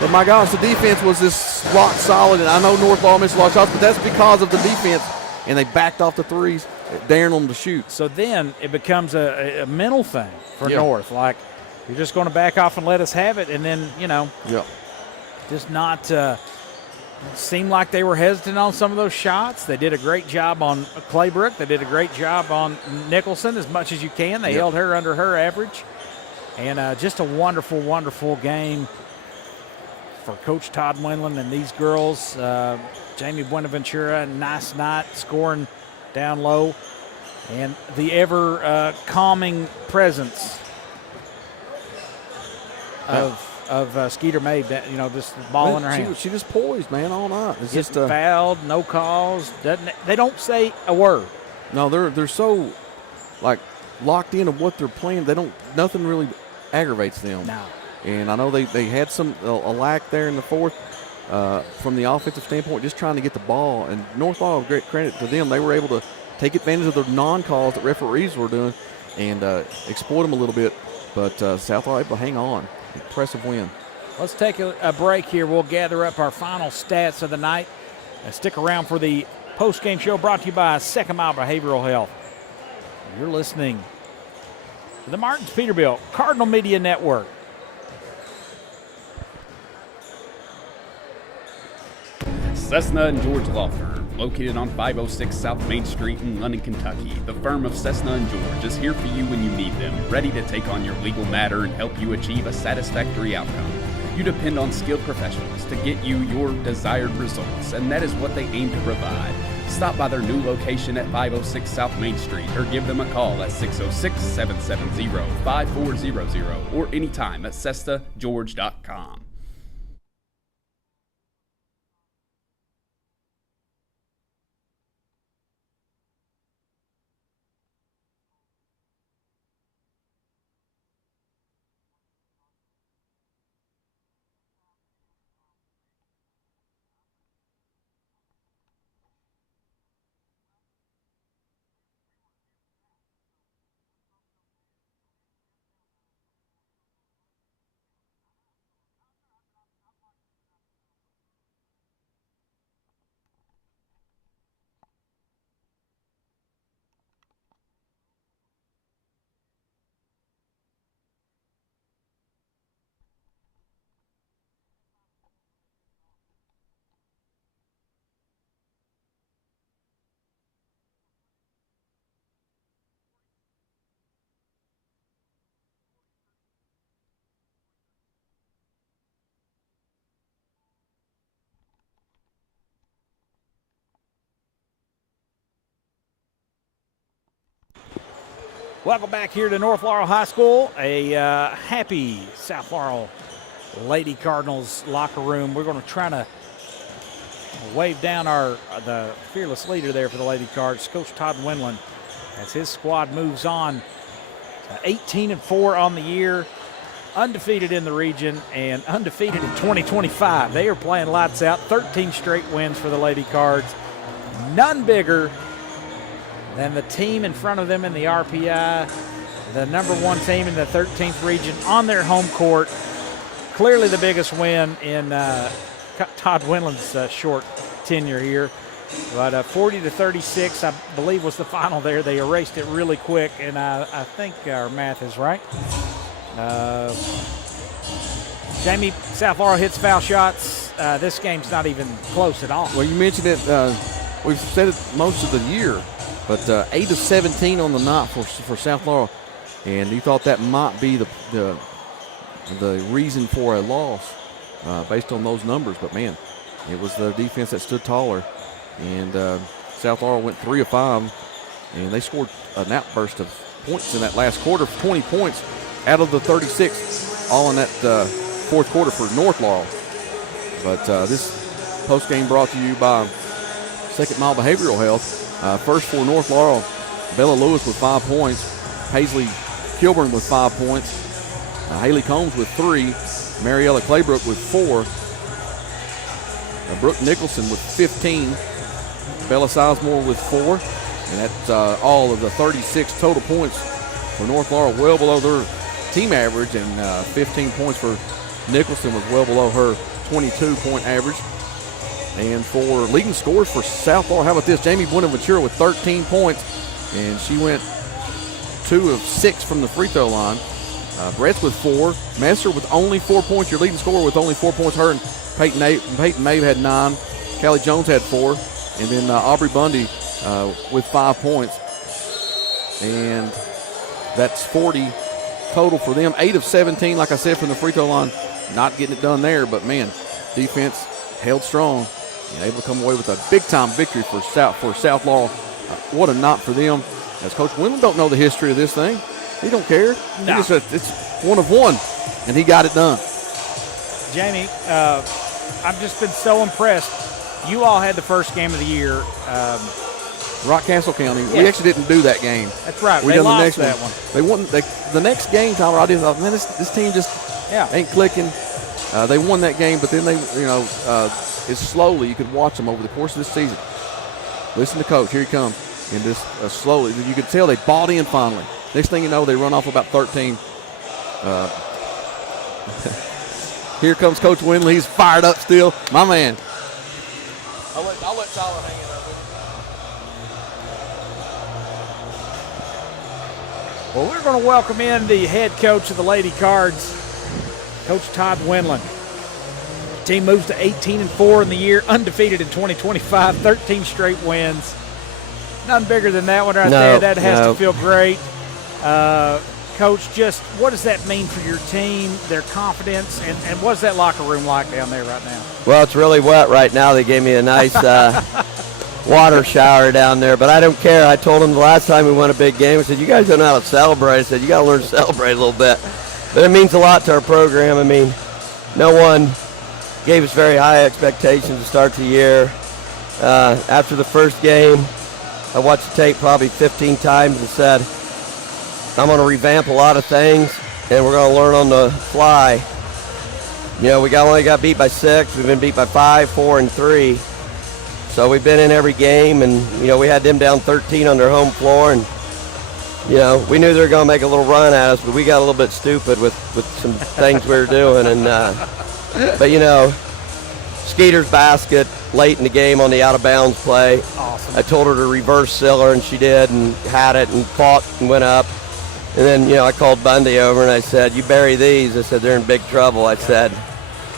but my gosh, the defense was just rock solid. And I know North Laurel missed a lot of shots, but that's because of the defense. And they backed off the threes, daring them to shoot. So then it becomes a mental thing for North. Like, you're just going to back off and let us have it, and then, just not seemed like they were hesitant on some of those shots. They did a great job on Claybrook. They did a great job on Nicholson as much as you can. They held her under her average. And just a wonderful, wonderful game for Coach Todd Wendland and these girls. Jamie Buenaventura, nice night, scoring down low. And the ever calming presence of Skeeter May, just the ball in her hand. She just poised, man, all night. It's Just just fouled, no calls. They don't say a word. no, they're so like locked into what they're playing. Nothing really aggravates them. No. And I know they had a lack there in the fourth from the offensive standpoint, just trying to get the ball. And North Laurel, great credit to them, they were able to take advantage of the non-calls that referees were doing and exploit them a little bit. But South Laurel able to hang on. Impressive win. Let's take a break here. We'll gather up our final stats of the night. Stick around for the post-game show brought to you by Second Mile Behavioral Health. You're listening to the Martins Peterbilt Cardinal Media Network. Cessna and George Law Firm, located on 506 South Main Street in London, Kentucky. The firm of Cessna and George is here for you when you need them, ready to take on your legal matter and help you achieve a satisfactory outcome. You depend on skilled professionals to get you your desired results, and that is what they aim to provide. Stop by their new location at 506 South Main Street or give them a call at 606-770-5400 or anytime at CessaGeorge.com. Welcome back here to North Laurel High School. A happy South Laurel Lady Cardinals locker room. We're going to try to wave down the fearless leader there for the Lady Cards, Coach Todd Wendland, as his squad moves on. 18-4 on the year, undefeated in the region, and undefeated in 2025. They are playing lights out. 13 straight wins for the Lady Cards. None bigger than the team in front of them in the RPI, the number one team in the 13th region on their home court. Clearly the biggest win in Todd Wendland's short tenure here. But 40-36, I believe, was the final there. They erased it really quick, and I think our math is right. Jamie, South Laurel hits foul shots. This game's not even close at all. Well, you mentioned it. We've said it most of the year. But 8 of 17 on the night for South Laurel, and you thought that might be the reason for a loss based on those numbers. But man, it was the defense that stood taller, and South Laurel went 3 of 5, and they scored an outburst of points in that last quarter, 20 points out of the 36, all in that fourth quarter for North Laurel. But this post game brought to you by Second Mile Behavioral Health. First for North Laurel, Bella Lewis with 5 points, Paisley Kilburn with 5 points, Haley Combs with 3, Mariella Claybrook with 4, Brooke Nicholson with 15, Bella Sizemore with 4, and that's all of the 36 total points for North Laurel, well below their team average, and 15 points for Nicholson was well below her 22-point average. And for leading scores for South Laurel, how about this? Jamie Buenaventura with 13 points, and she went 2 of 6 from the free throw line. Brett's with 4. Messer with only 4 points, your leading scorer with only 4 points. Her and Peyton Mabe had 9. Callie Jones had 4. And then Aubrey Bundy with 5 points. And that's 40 total for them. 8 of 17, like I said, from the free throw line. Not getting it done there, but, man, defense held strong and able to come away with a big-time victory for South Laurel. What a night for them. As Coach Windland don't know the history of this thing. He don't care. No. It's one of one, and he got it done. Jamie, I've just been so impressed. You all had the first game of the year. Rockcastle County. Yes. We actually didn't do that game. That's right. We They done lost the next that one. one. They won the next game, Tyler. I thought, man, this team just ain't clicking. They won that game, but then they, it's slowly. You could watch them over the course of this season. Listen to Coach. Here he comes. And just slowly, you could tell they bought in finally. Next thing you know, they run off about 13. Here comes Coach Windley. He's fired up still. My man. I'll let Tyler hang it up. Well, we're going to welcome in the head coach of the Lady Cards, Coach Todd Windland. The team moves to 18-4 in the year, undefeated in 2025, 13 straight wins. Nothing bigger than that one right there. That has to feel great. Coach, just what does that mean for your team, their confidence, and what's that locker room like down there right now? Well, it's really wet right now. They gave me a nice water shower down there, but I don't care. I told them the last time we won a big game, I said, you guys don't know how to celebrate. I said, you got to learn to celebrate a little bit. But it means a lot to our program. I mean, no one gave us very high expectations to start the year. After the first game, I watched the tape probably 15 times and said, I'm going to revamp a lot of things, and we're going to learn on the fly. We only got beat by 6. We've been beat by 5, 4, and 3. So we've been in every game, and, we had them down 13 on their home floor, and, we knew they were going to make a little run at us, but we got a little bit stupid with some things we were doing. And but, Skeeter's basket late in the game on the out-of-bounds play. Awesome. I told her to reverse Siller, and she did, and had it, and fought and went up. And then, I called Bundy over, and I said, you bury these. I said, they're in big trouble. I said,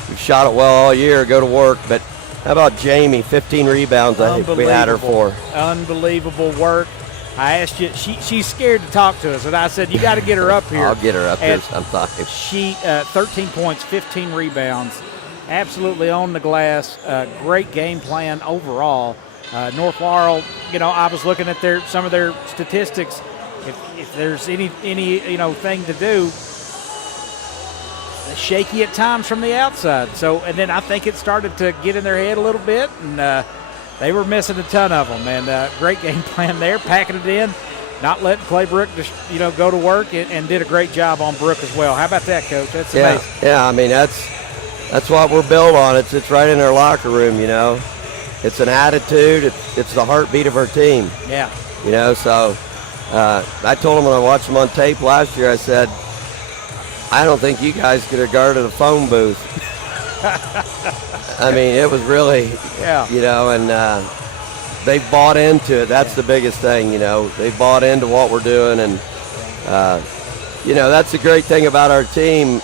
we've shot it well all year. Go to work. But how about Jamie? 15 rebounds I think we had her for. Unbelievable work. I asked you, she's scared to talk to us, and I said, you got to get her up here. I'll get her up and here sometime. She, 13 points, 15 rebounds, absolutely on the glass. Great game plan overall. North Laurel, I was looking at some of their statistics. If there's any thing to do, shaky at times from the outside. So, and then I think it started to get in their head a little bit, and they were missing a ton of them. And great game plan there, packing it in, not letting Claybrook just go to work, and did a great job on Brooke as well. How about that, Coach? That's amazing. Yeah. I mean that's what we're built on. It's right in our locker room. It's an attitude. It's the heartbeat of our team. Yeah. So. I told them when I watched them on tape last year, I said, I don't think you guys could have guarded a phone booth. I mean, it was really, and they've bought into it. That's the biggest thing, They've bought into what we're doing, and, that's the great thing about our team.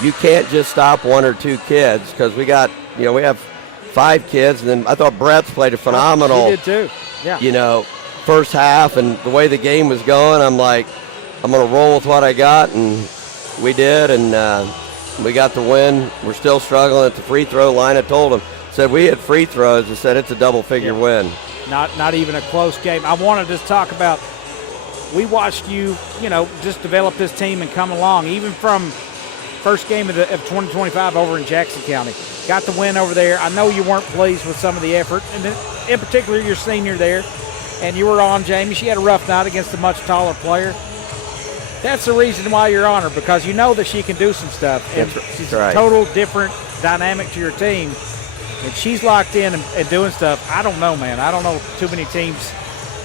You can't just stop 1 or 2 kids because we got, we have 5 kids, and then I thought Brett's played a phenomenal. She did too, yeah. First half, and the way the game was going, I'm like, I'm going to roll with what I got, and we did, and we got the win. We're still struggling at the free throw line. I told them, said we had free throws. I said it's a double-figure win. Not even a close game. I wanted to talk about, we watched you, just develop this team and come along, even from first game of 2025 over in Jackson County. Got the win over there. I know you weren't pleased with some of the effort, and in particular your senior there. And you were on Jamie. She had a rough night against a much taller player. That's the reason why you're on her, because you know that she can do some stuff. And she's a total different dynamic to your team. And she's locked in and doing stuff. I don't know, man. I don't know too many teams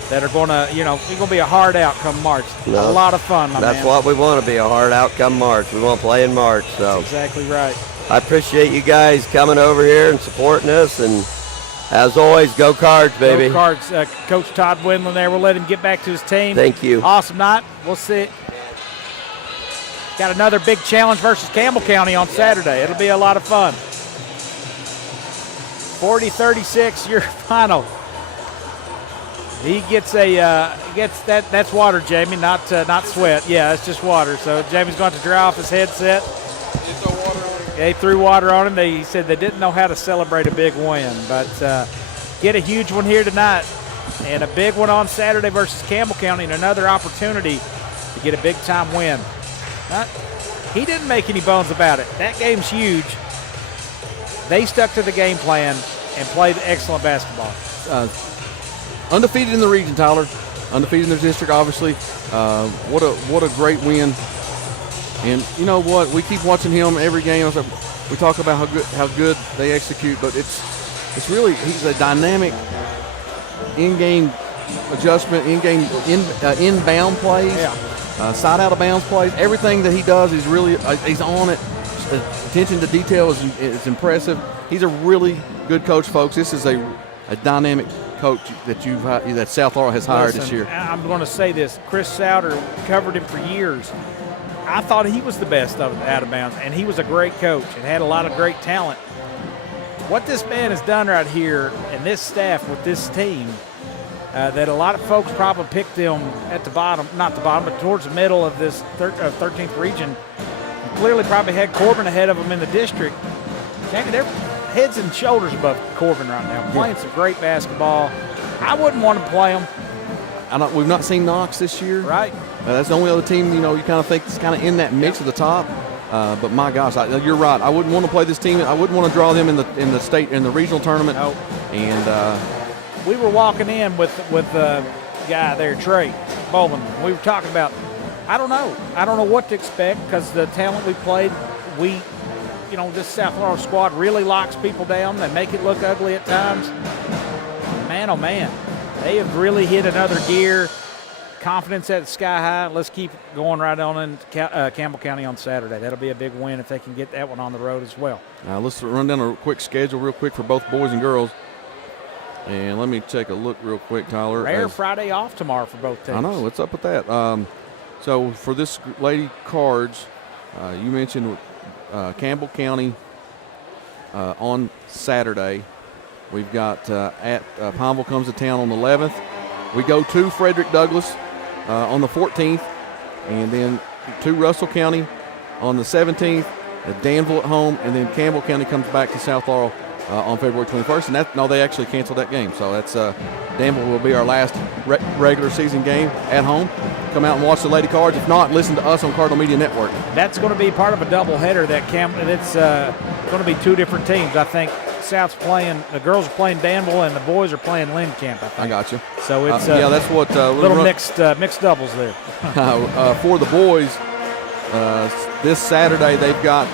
that are going to, it's going to be a hard out come March. No, a lot of fun, my man. That's what we want to be, a hard out come March. We want to play in March. So that's exactly right. I appreciate you guys coming over here and supporting us, and as always, go Cards, baby. Go Cards. Coach Todd Windland there. We'll let him get back to his team. Thank you. Awesome night. We'll see. Got another big challenge versus Campbell County on Saturday. It'll be a lot of fun. 40-36, your final. He gets that's water, Jamie, not sweat. Yeah, it's just water. So Jamie's going to dry off his headset. They threw water on him. He said they didn't know how to celebrate a big win, but get a huge one here tonight and a big one on Saturday versus Campbell County, and another opportunity to get a big-time win. He didn't make any bones about it. That game's huge. They stuck to the game plan and played excellent basketball. Undefeated in the region, Tyler. Undefeated in their district, obviously. What a great win. And you know what? We keep watching him every game. We talk about how good they execute, but it's really, he's a dynamic in-game adjustment, inbound plays, side out of bounds plays. Everything that he does is really he's on it. Attention to detail is impressive. He's a really good coach, folks. This is a dynamic coach that South Laurel has hired this year. I'm going to say this. Chris Souter covered him for years. I thought he was the best of out of bounds, and he was a great coach and had a lot of great talent. What this man has done right here and this staff with this team, that a lot of folks probably picked them at the bottom, not the bottom, but towards the middle of this 13th region, clearly probably had Corbin ahead of them in the district. Jamie, they're heads and shoulders above Corbin right now, playing some great basketball. I wouldn't want to play them. We've not seen Knox this year. Right. That's the only other team, you kind of think is kind of in that mix at the top. But my gosh, you're right. I wouldn't want to play this team. I wouldn't want to draw them in the state in the regional tournament. Nope. And we were walking in with the guy there, Trey Bowman. We were talking about. I don't know what to expect because the talent we played, this South Laurel squad really locks people down. They make it look ugly at times. Man, oh man, they have really hit another gear. Confidence at the sky high. Let's keep going right on in Campbell County on Saturday. That'll be a big win if they can get that one on the road as well. Now let's run down a quick schedule real quick for both boys and girls. And let me take a look real quick, Tyler. Rare Friday off tomorrow for both teams. I know. What's up with that? So for this Lady Cards, you mentioned Campbell County on Saturday. We've got Pineville comes to town on the 11th. We go to Frederick Douglass on the 14th, and then to Russell County on the 17th, Danville at home, and then Campbell County comes back to South Laurel on February 21st. And they actually canceled that game. So that's Danville will be our last regular season game at home. Come out and watch the Lady Cards. If not, listen to us on Cardinal Media Network. That's going to be part of a doubleheader. It's going to be two different teams. I think the girls are playing Danville and the boys are playing Lynn Camp, I think. I got you. So it's that's what little mixed doubles there. For the boys, this Saturday they've got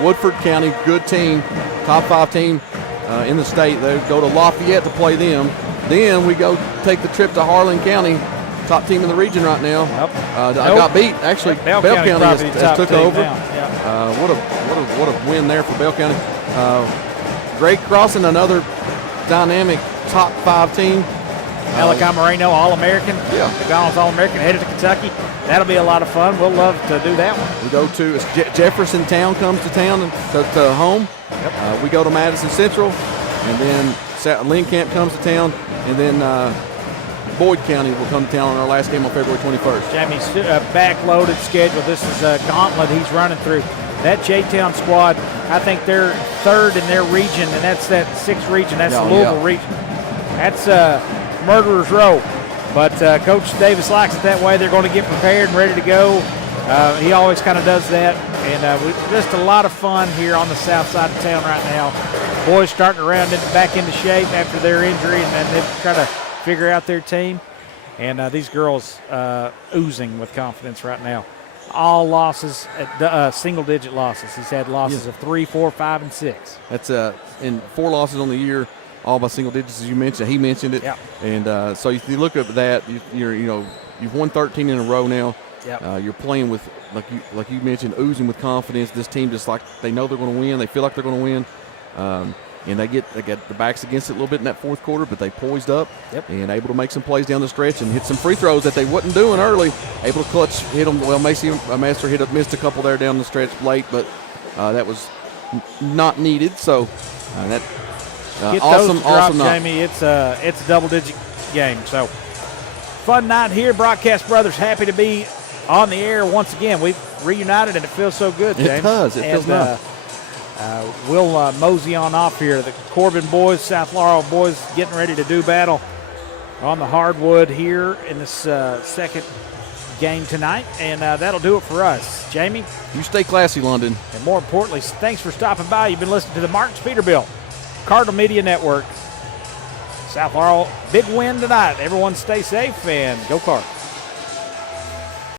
Woodford County, good team, top 5 team in the state. They go to Lafayette to play them. Then we go take the trip to Harlan County, top team in the region right now. Yep. I got beat. Actually, Bell County has took over. Yeah. What a win there for Bell County. Great Crossing, another dynamic top 5 team. Malachi Moreno, All-American. Yeah. McDonald's All-American, headed to Kentucky. That'll be a lot of fun. We'll love to do that one. We go to Jefferson Town comes to town to home. Yep. We go to Madison Central, and then Lynn Camp comes to town, and then Boyd County will come to town on our last game on February 21st. Jamie's backloaded schedule. This is a gauntlet he's running through. That J-Town squad, I think they're third in their region, and that's that 6th region. That's the Louisville region. That's Murderer's Row. But Coach Davis likes it that way. They're going to get prepared and ready to go. He always kind of does that. And just a lot of fun here on the south side of town right now. Boys starting to round back into shape after their injury, and then they're trying to figure out their team. And these girls oozing with confidence right now. All losses, single-digit losses. He's had losses of 3, 4, 5, and 6. That's in 4 losses on the year, all by single digits, as you mentioned. He mentioned it. Yeah. And so if you look at that, you've won 13 in a row now. Yep. You're playing with, like you mentioned, oozing with confidence. This team just like they know they're going to win. They feel like they're going to win. And they get the backs against it a little bit in that 4th quarter, but they poised up and able to make some plays down the stretch and hit some free throws that they wasn't doing early. Able to clutch, hit them. Well, Macy Master missed a couple there down the stretch late, but that was not needed. So that get Awesome, those to drop, awesome night. Jamie. It's a double-digit game. So fun night here. Broadcast Brothers happy to be on the air once again. We've reunited, and it feels so good, James. It does. It feels nice. We'll mosey on off here. The Corbin boys, South Laurel boys getting ready to do battle on the hardwood here in this second game tonight, and that'll do it for us. Jamie? You stay classy, London. And more importantly, thanks for stopping by. You've been listening to the Martins Peterbilt Cardinal Media Network. South Laurel, big win tonight. Everyone stay safe and go Cards.